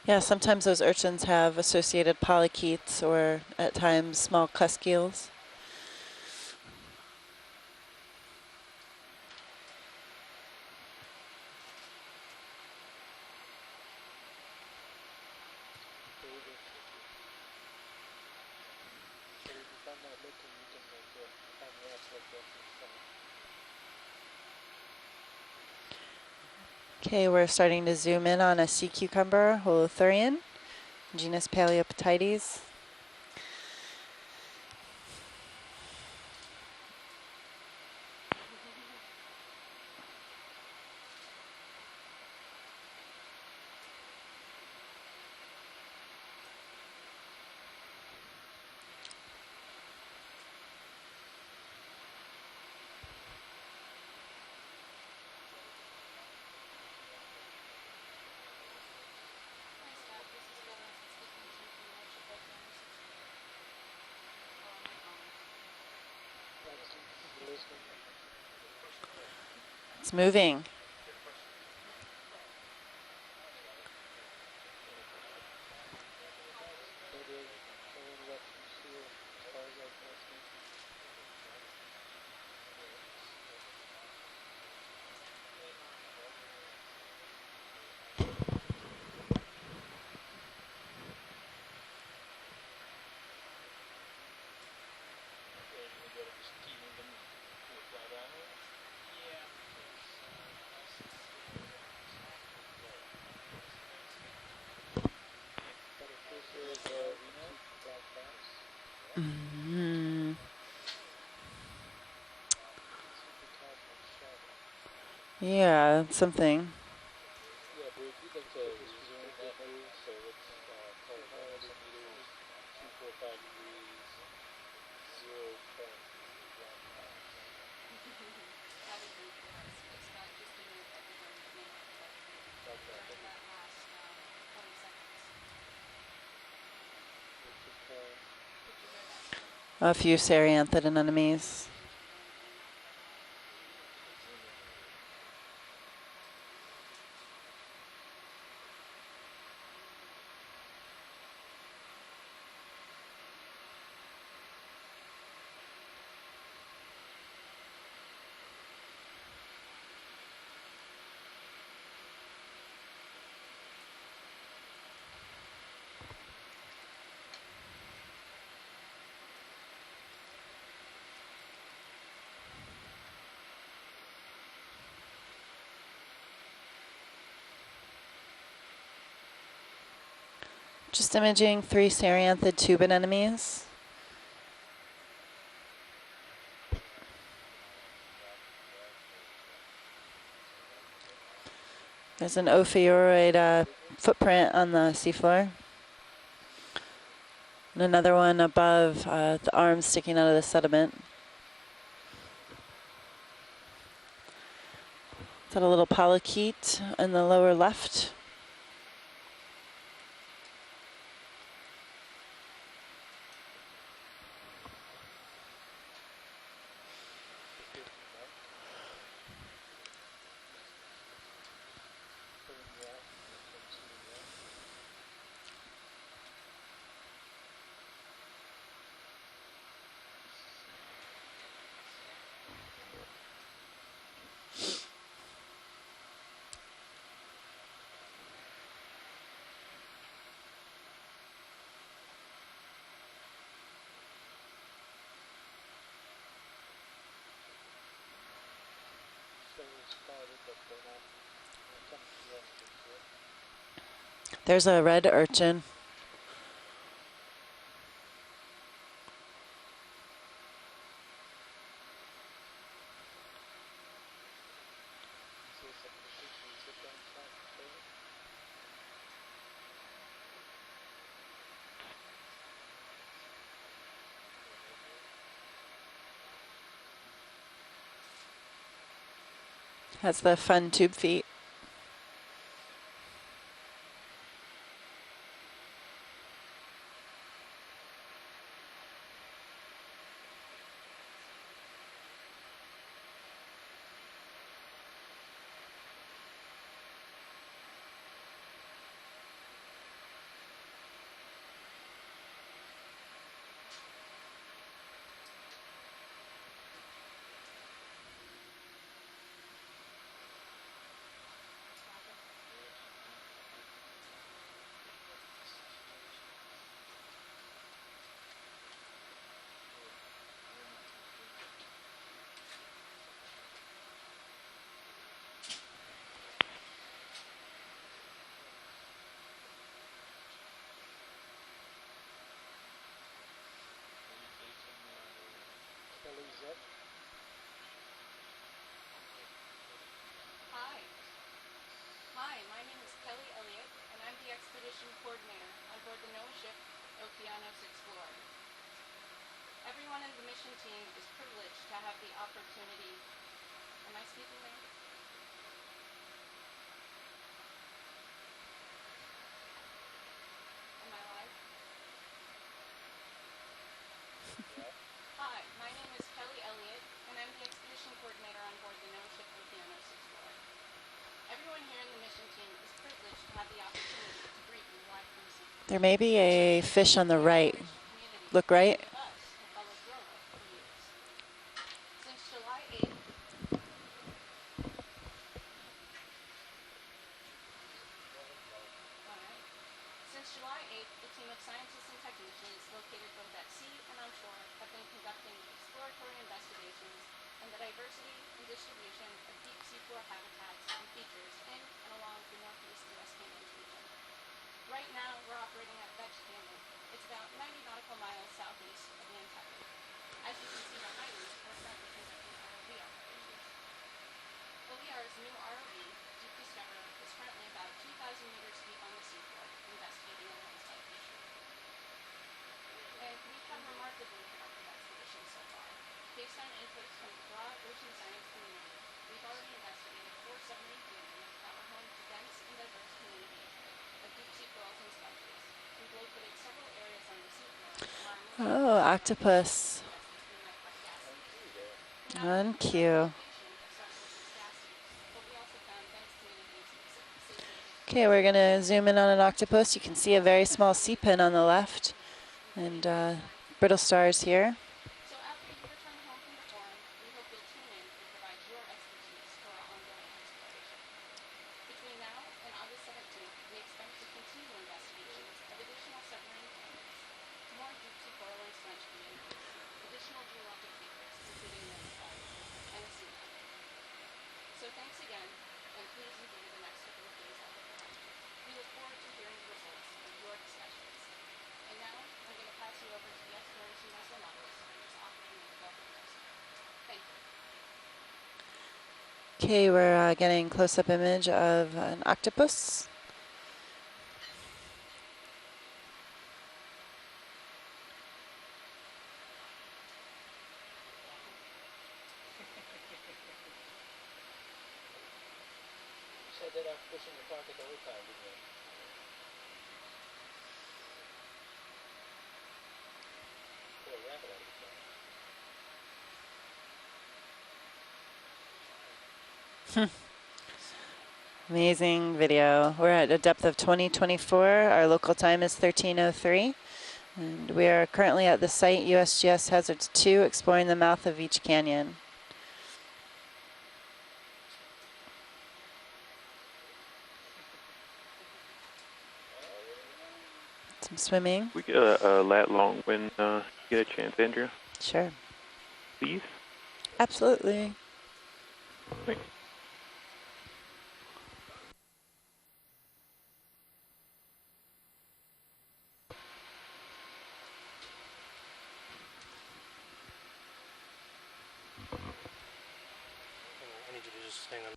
Yeah, sometimes those urchins have associated polychaetes or at times small cuscules. Okay, we're starting to zoom in on a sea cucumber, Holothurian, genus Paleopatides. It's moving. Mm. Yeah, something. A few Serianthid anemones. Just imaging 3 Serianthid tube anemones. There's an ophiuroid footprint on the seafloor. And another one above the arms sticking out of the sediment. Got a little polychaete in the lower left. There's a red urchin. Has the fun tube feet. Hi. Hi, my name is Kelly Elliott, and I'm the expedition coordinator on board the NOAA ship Okeanos Explorer. Everyone in the mission team is privileged to have the opportunity. Am I speaking now? Am I live? Hi, my name is Kelly Elliott, and I'm the expedition coordinator on board the NOAA ship Okeanos Explorer. Everyone here in the mission team is privileged to have the opportunity to breathe in live from the sea. There may be a fish on the right. Look right. Since July 8th, Since July 8th, a team of scientists and technicians located both at sea and on shore have been conducting exploratory investigations on the diversity and distribution of deep seafloor habitats and features in and along the northeast U.S. Canyons region. Right now, we're operating at Vetch Canyon. It's about 90 nautical miles southeast of Nantucket. As you can see behind me, we're currently conducting ROV operations. OER's new ROV, Deep Discoverer, is currently about 2,000 meters deep on the seafloor, investigating a landslide feature. And we've had a remarkably productive expedition so far. Based on inputs from the broad ocean science community, we've already investigated 4 submarine canyons that were home to dense and diverse communities of deep sea corals and sponges. We've located several areas on the seafloor. Oh, octopus. On cue. Okay, we're going to zoom in on an octopus. You can see a very small sea pin on the left, and brittle stars here. So thanks again, and please enjoy the next couple of days out with the Home. We look forward to hearing the results of your discussions. And now, I'm going to pass you over to the exploration vessel models, which is operating in the Gulf of Mexico. Thank you. Okay, we're getting close-up image of an octopus. Said that octopus in your pocket the whole time, didn't you? Pull a rabbit out of your pocket. Amazing video. We're at a depth of 2024. Our local time is 13:03. And we are currently at the site USGS Hazards 2, exploring the mouth of each canyon. Some swimming. We get a lat long when you get a chance, Andrea. Sure. Please. Absolutely. Thanks. I need you to just hang on.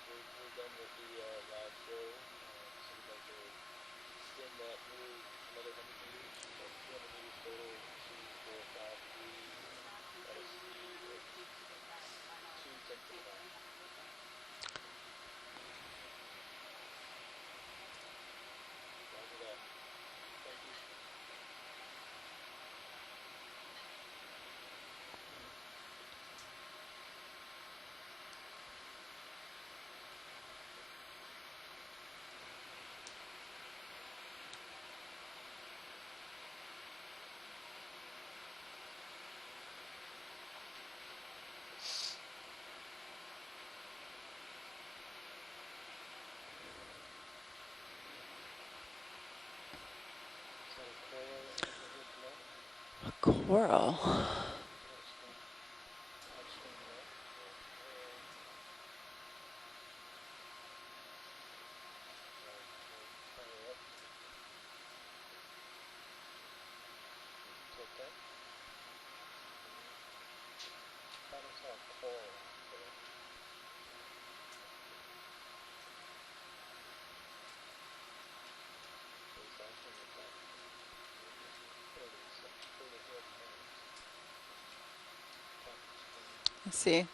We're done with the live show. So we'd like to extend that move another 100 meters, so 200 meters total, 2, 4, 5, 3. That is speed of 2 tenths of a mile. Roger that. Thank you. A coral. I see.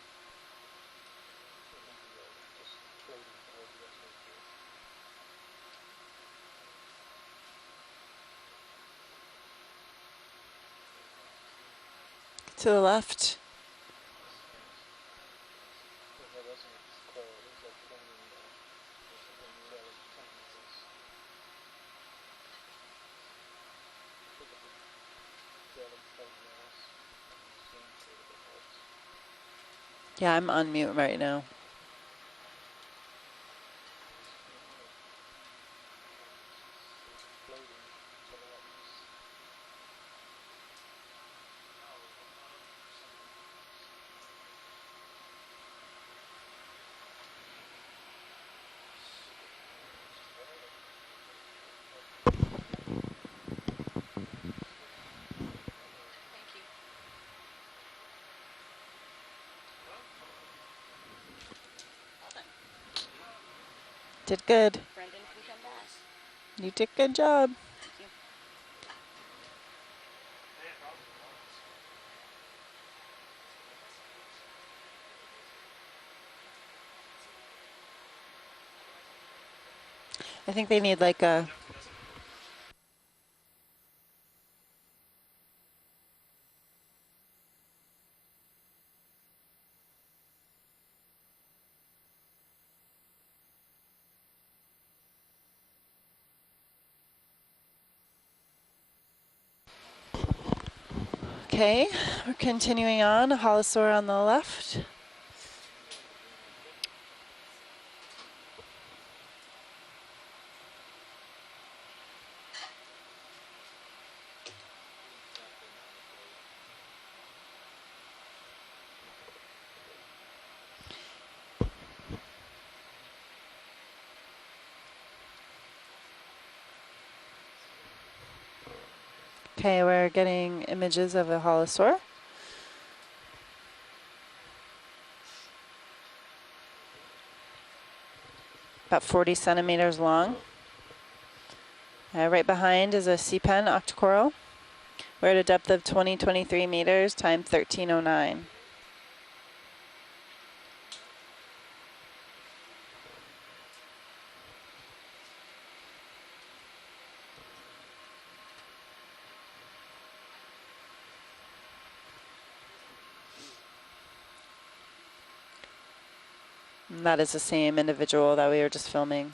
To the left. Yeah, I'm on mute right now. Did good. Brendan can come back. You did good job. Thank you. I think they need like a... Okay, we're continuing on. Holosaur on the left. Okay, we're getting images of a holosaur. About 40 centimeters long. Right behind is a sea pen octocoral. We're at a depth of 23 meters, time 1309. And that is the same individual that we were just filming.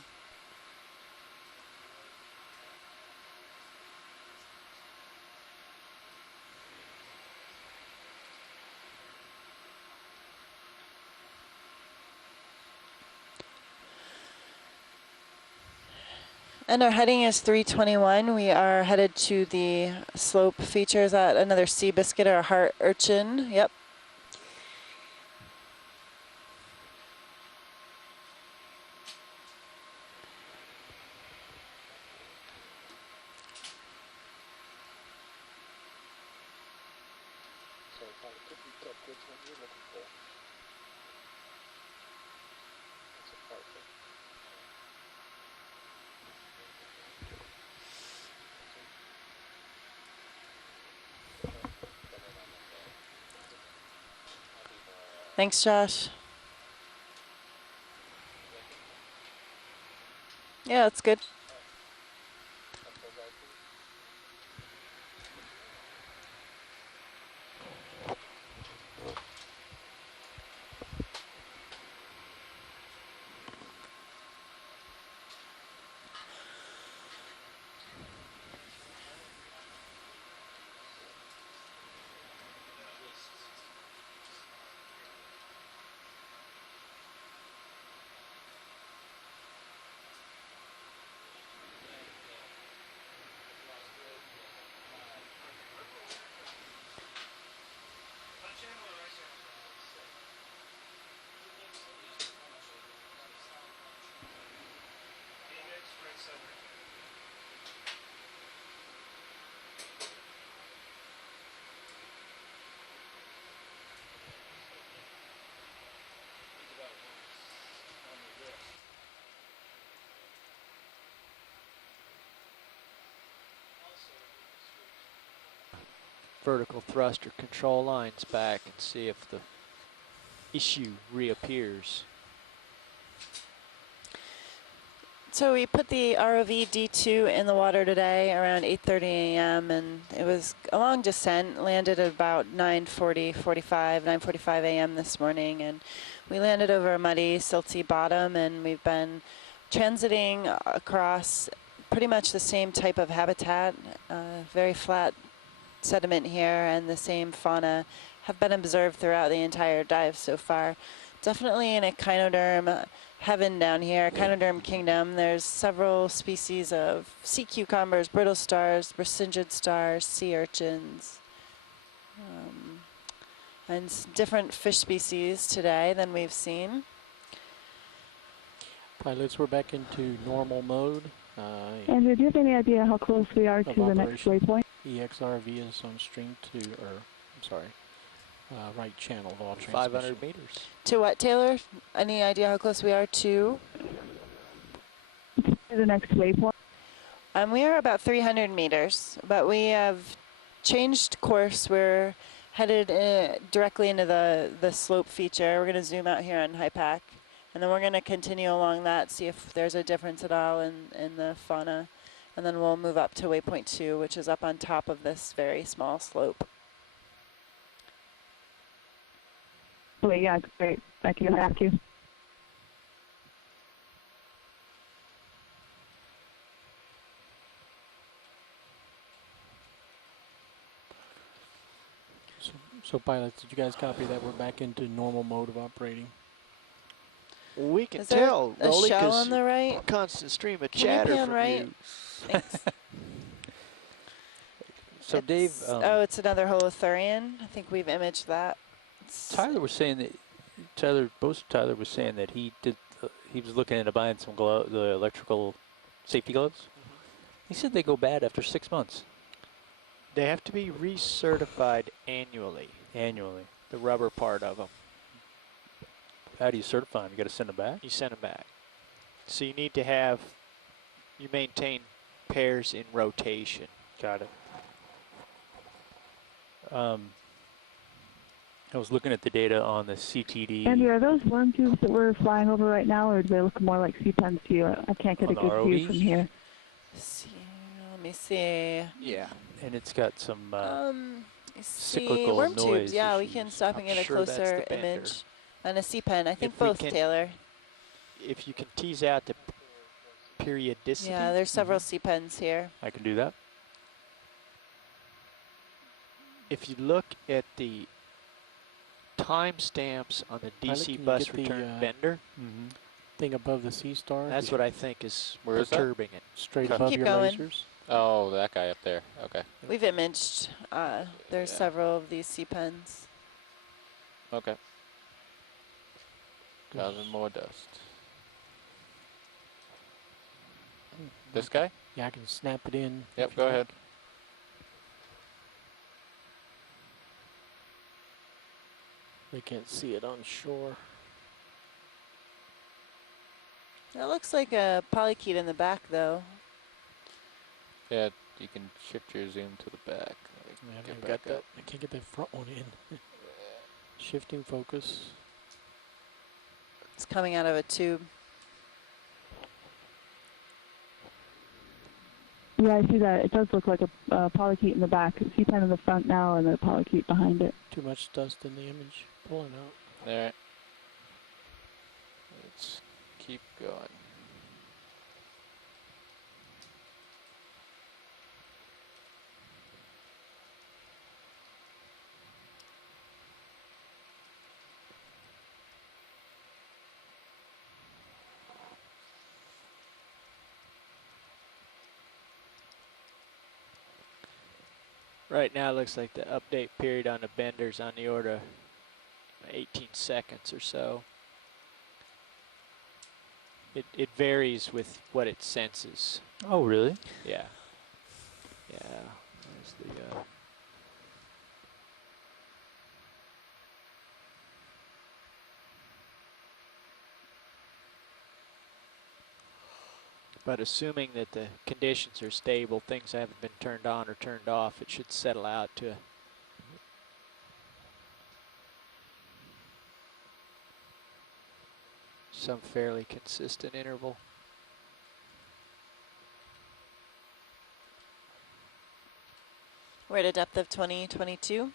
And our heading is 321. We are headed to the slope features at another sea biscuit or a heart urchin. Yep. Thanks, Josh. Yeah, that's good. Vertical thruster control lines back and see if the issue reappears? So we put the ROV D2 in the water today around 8:30 a.m. and it was a long descent, landed at about 9:45 a.m. this morning, and we landed over a muddy, silty bottom, and we've been transiting across pretty much the same type of habitat, very flat sediment here, and the same fauna have been observed throughout the entire dive so far. Definitely an echinoderm heaven down here, echinoderm kingdom. There's several species of sea cucumbers, brittle stars, bracingid stars, sea urchins, and different fish species today than we've seen. Pilots, we're back into normal mode. Andrew, do you have any idea how close we are to the next waypoint? EXRV is on stream to, I'm sorry, right channel of all transmission. 500 meters. To what, Taylor? Any idea how close we are to? The next waypoint? We are about 300 meters, but we have changed course. We're headed directly into the slope feature. We're going to zoom out here on HIPAC, and then we're going to continue along that, see if there's a difference at all in the fauna, and then we'll move up to waypoint 2, which is up on top of this very small slope. Oh, yeah, great. Thank you. Thank you. So pilots, did you guys copy that? We're back into normal mode of operating. We can Is there tell, a Rolly, shell 'cause on the right? constant stream of Can you chatter pan from right? you. Thanks. So Dave, oh, it's another holothurian. I think we've imaged that. Tyler was saying that Tyler was saying that he did. He was looking into buying some the electrical safety gloves. He said they go bad after 6 months. They have to be recertified annually. Annually. The rubber part of them. How do you certify them? You got to send them back? You send them back. So you need to have, you maintain pairs in rotation. Got it. I was looking at the data on the CTD. Andy, are those worm tubes that we're flying over right now, or do they look more like sea pens to you? I can't get a good view from here. Let me see. Yeah. And it's got some cyclical worm noise tubes. Yeah, we issues. can stop and get a sure that's closer the bender. image. And a sea pen. I think If we both, can- Taylor. If you can tease out the periodicity. Yeah, there's several sea pens here. I can do that. If you look at the timestamps on the Pilot, DC can you bus get the, return bender, thing above the sea star? that's what I think is Where is that? perturbing it. Straight Okay. above Keep your going. lasers? Oh, that guy up there. Okay. We've imaged. There's Yeah. several of these sea pens. Okay. Causing more dust. This guy? Yeah, I can snap it in. Yep, go ahead. They can't see it on shore. That looks like a polychaete in the back, though. Yeah, you can shift your zoom to the back. I haven't Get got back that. up. I can't get that front one in. Shifting focus. It's coming out of a tube. Yeah, I see that. It does look like a polychaete in the back. A sea pen in the front now and a polychaete behind it. Too much dust in the image. Pulling out. Alright. Let's keep going. Right now it looks like the update period on the bender's on the order of 18 seconds or so. It varies with what it senses. Oh, really? Yeah. Yeah. There's the but assuming that the conditions are stable, things haven't been turned on or turned off, it should settle out to some fairly consistent interval. We're at a depth of 2022.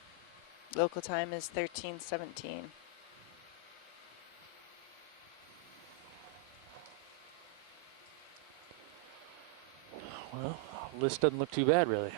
Local time is 13:17. Well, list doesn't look too bad, really.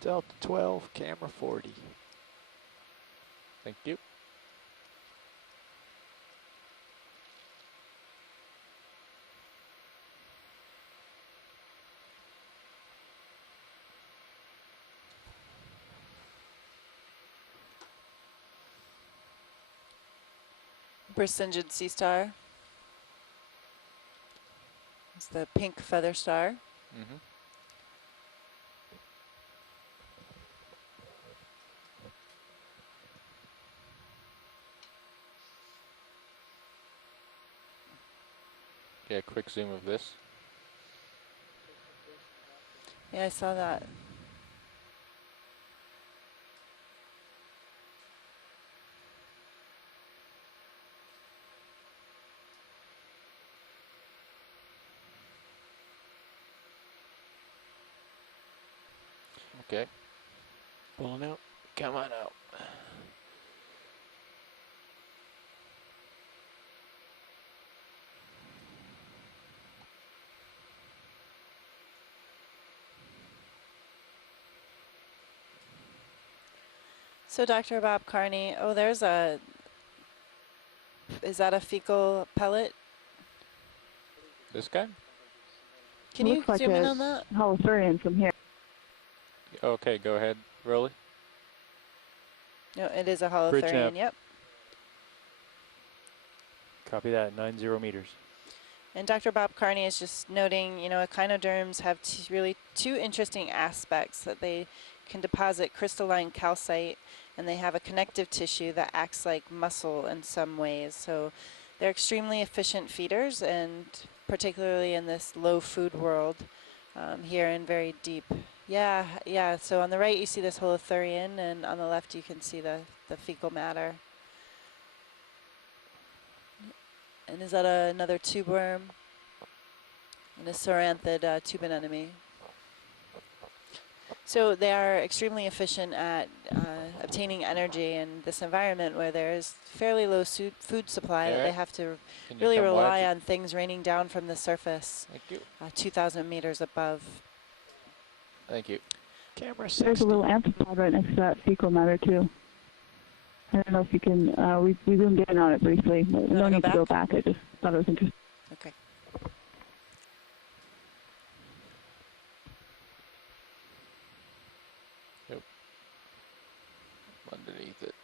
Delta 12, camera 40. Thank you. Persingent Sea Star. It's the pink feather star. Mm-hmm. Yeah, quick zoom of this. Yeah, I saw that. Okay. Pulling out. Come on out. So Dr. Bob Carney, oh, there's a, is that a fecal pellet? This guy? Can you Looks like zoom in a on that? holothurian from here. Okay, go ahead, Rolly. No, it is a Bridge holothurian, nav. yep. Copy that, 90 meters. And Dr. Bob Carney is just noting, you know, echinoderms have really two interesting aspects, that they can deposit crystalline calcite and they have a connective tissue that acts like muscle in some ways. So they're extremely efficient feeders, and particularly in this low food world here in very deep. Yeah, so on the right you see this holothurian, and on the left you can see the fecal matter. And is that another tube worm? And a sauranthid tube anemone. So they are extremely efficient at obtaining energy in this environment where there is fairly low food supply, that they have to really rely on things raining down from the surface. Thank you. 2,000 meters above. Thank you. Camera 60. There's a little amphipod right next to that fecal matter too. I don't know if you can, we zoomed in on it briefly. But no need to go back, I just thought it was interesting. Okay. Yep. Underneath it.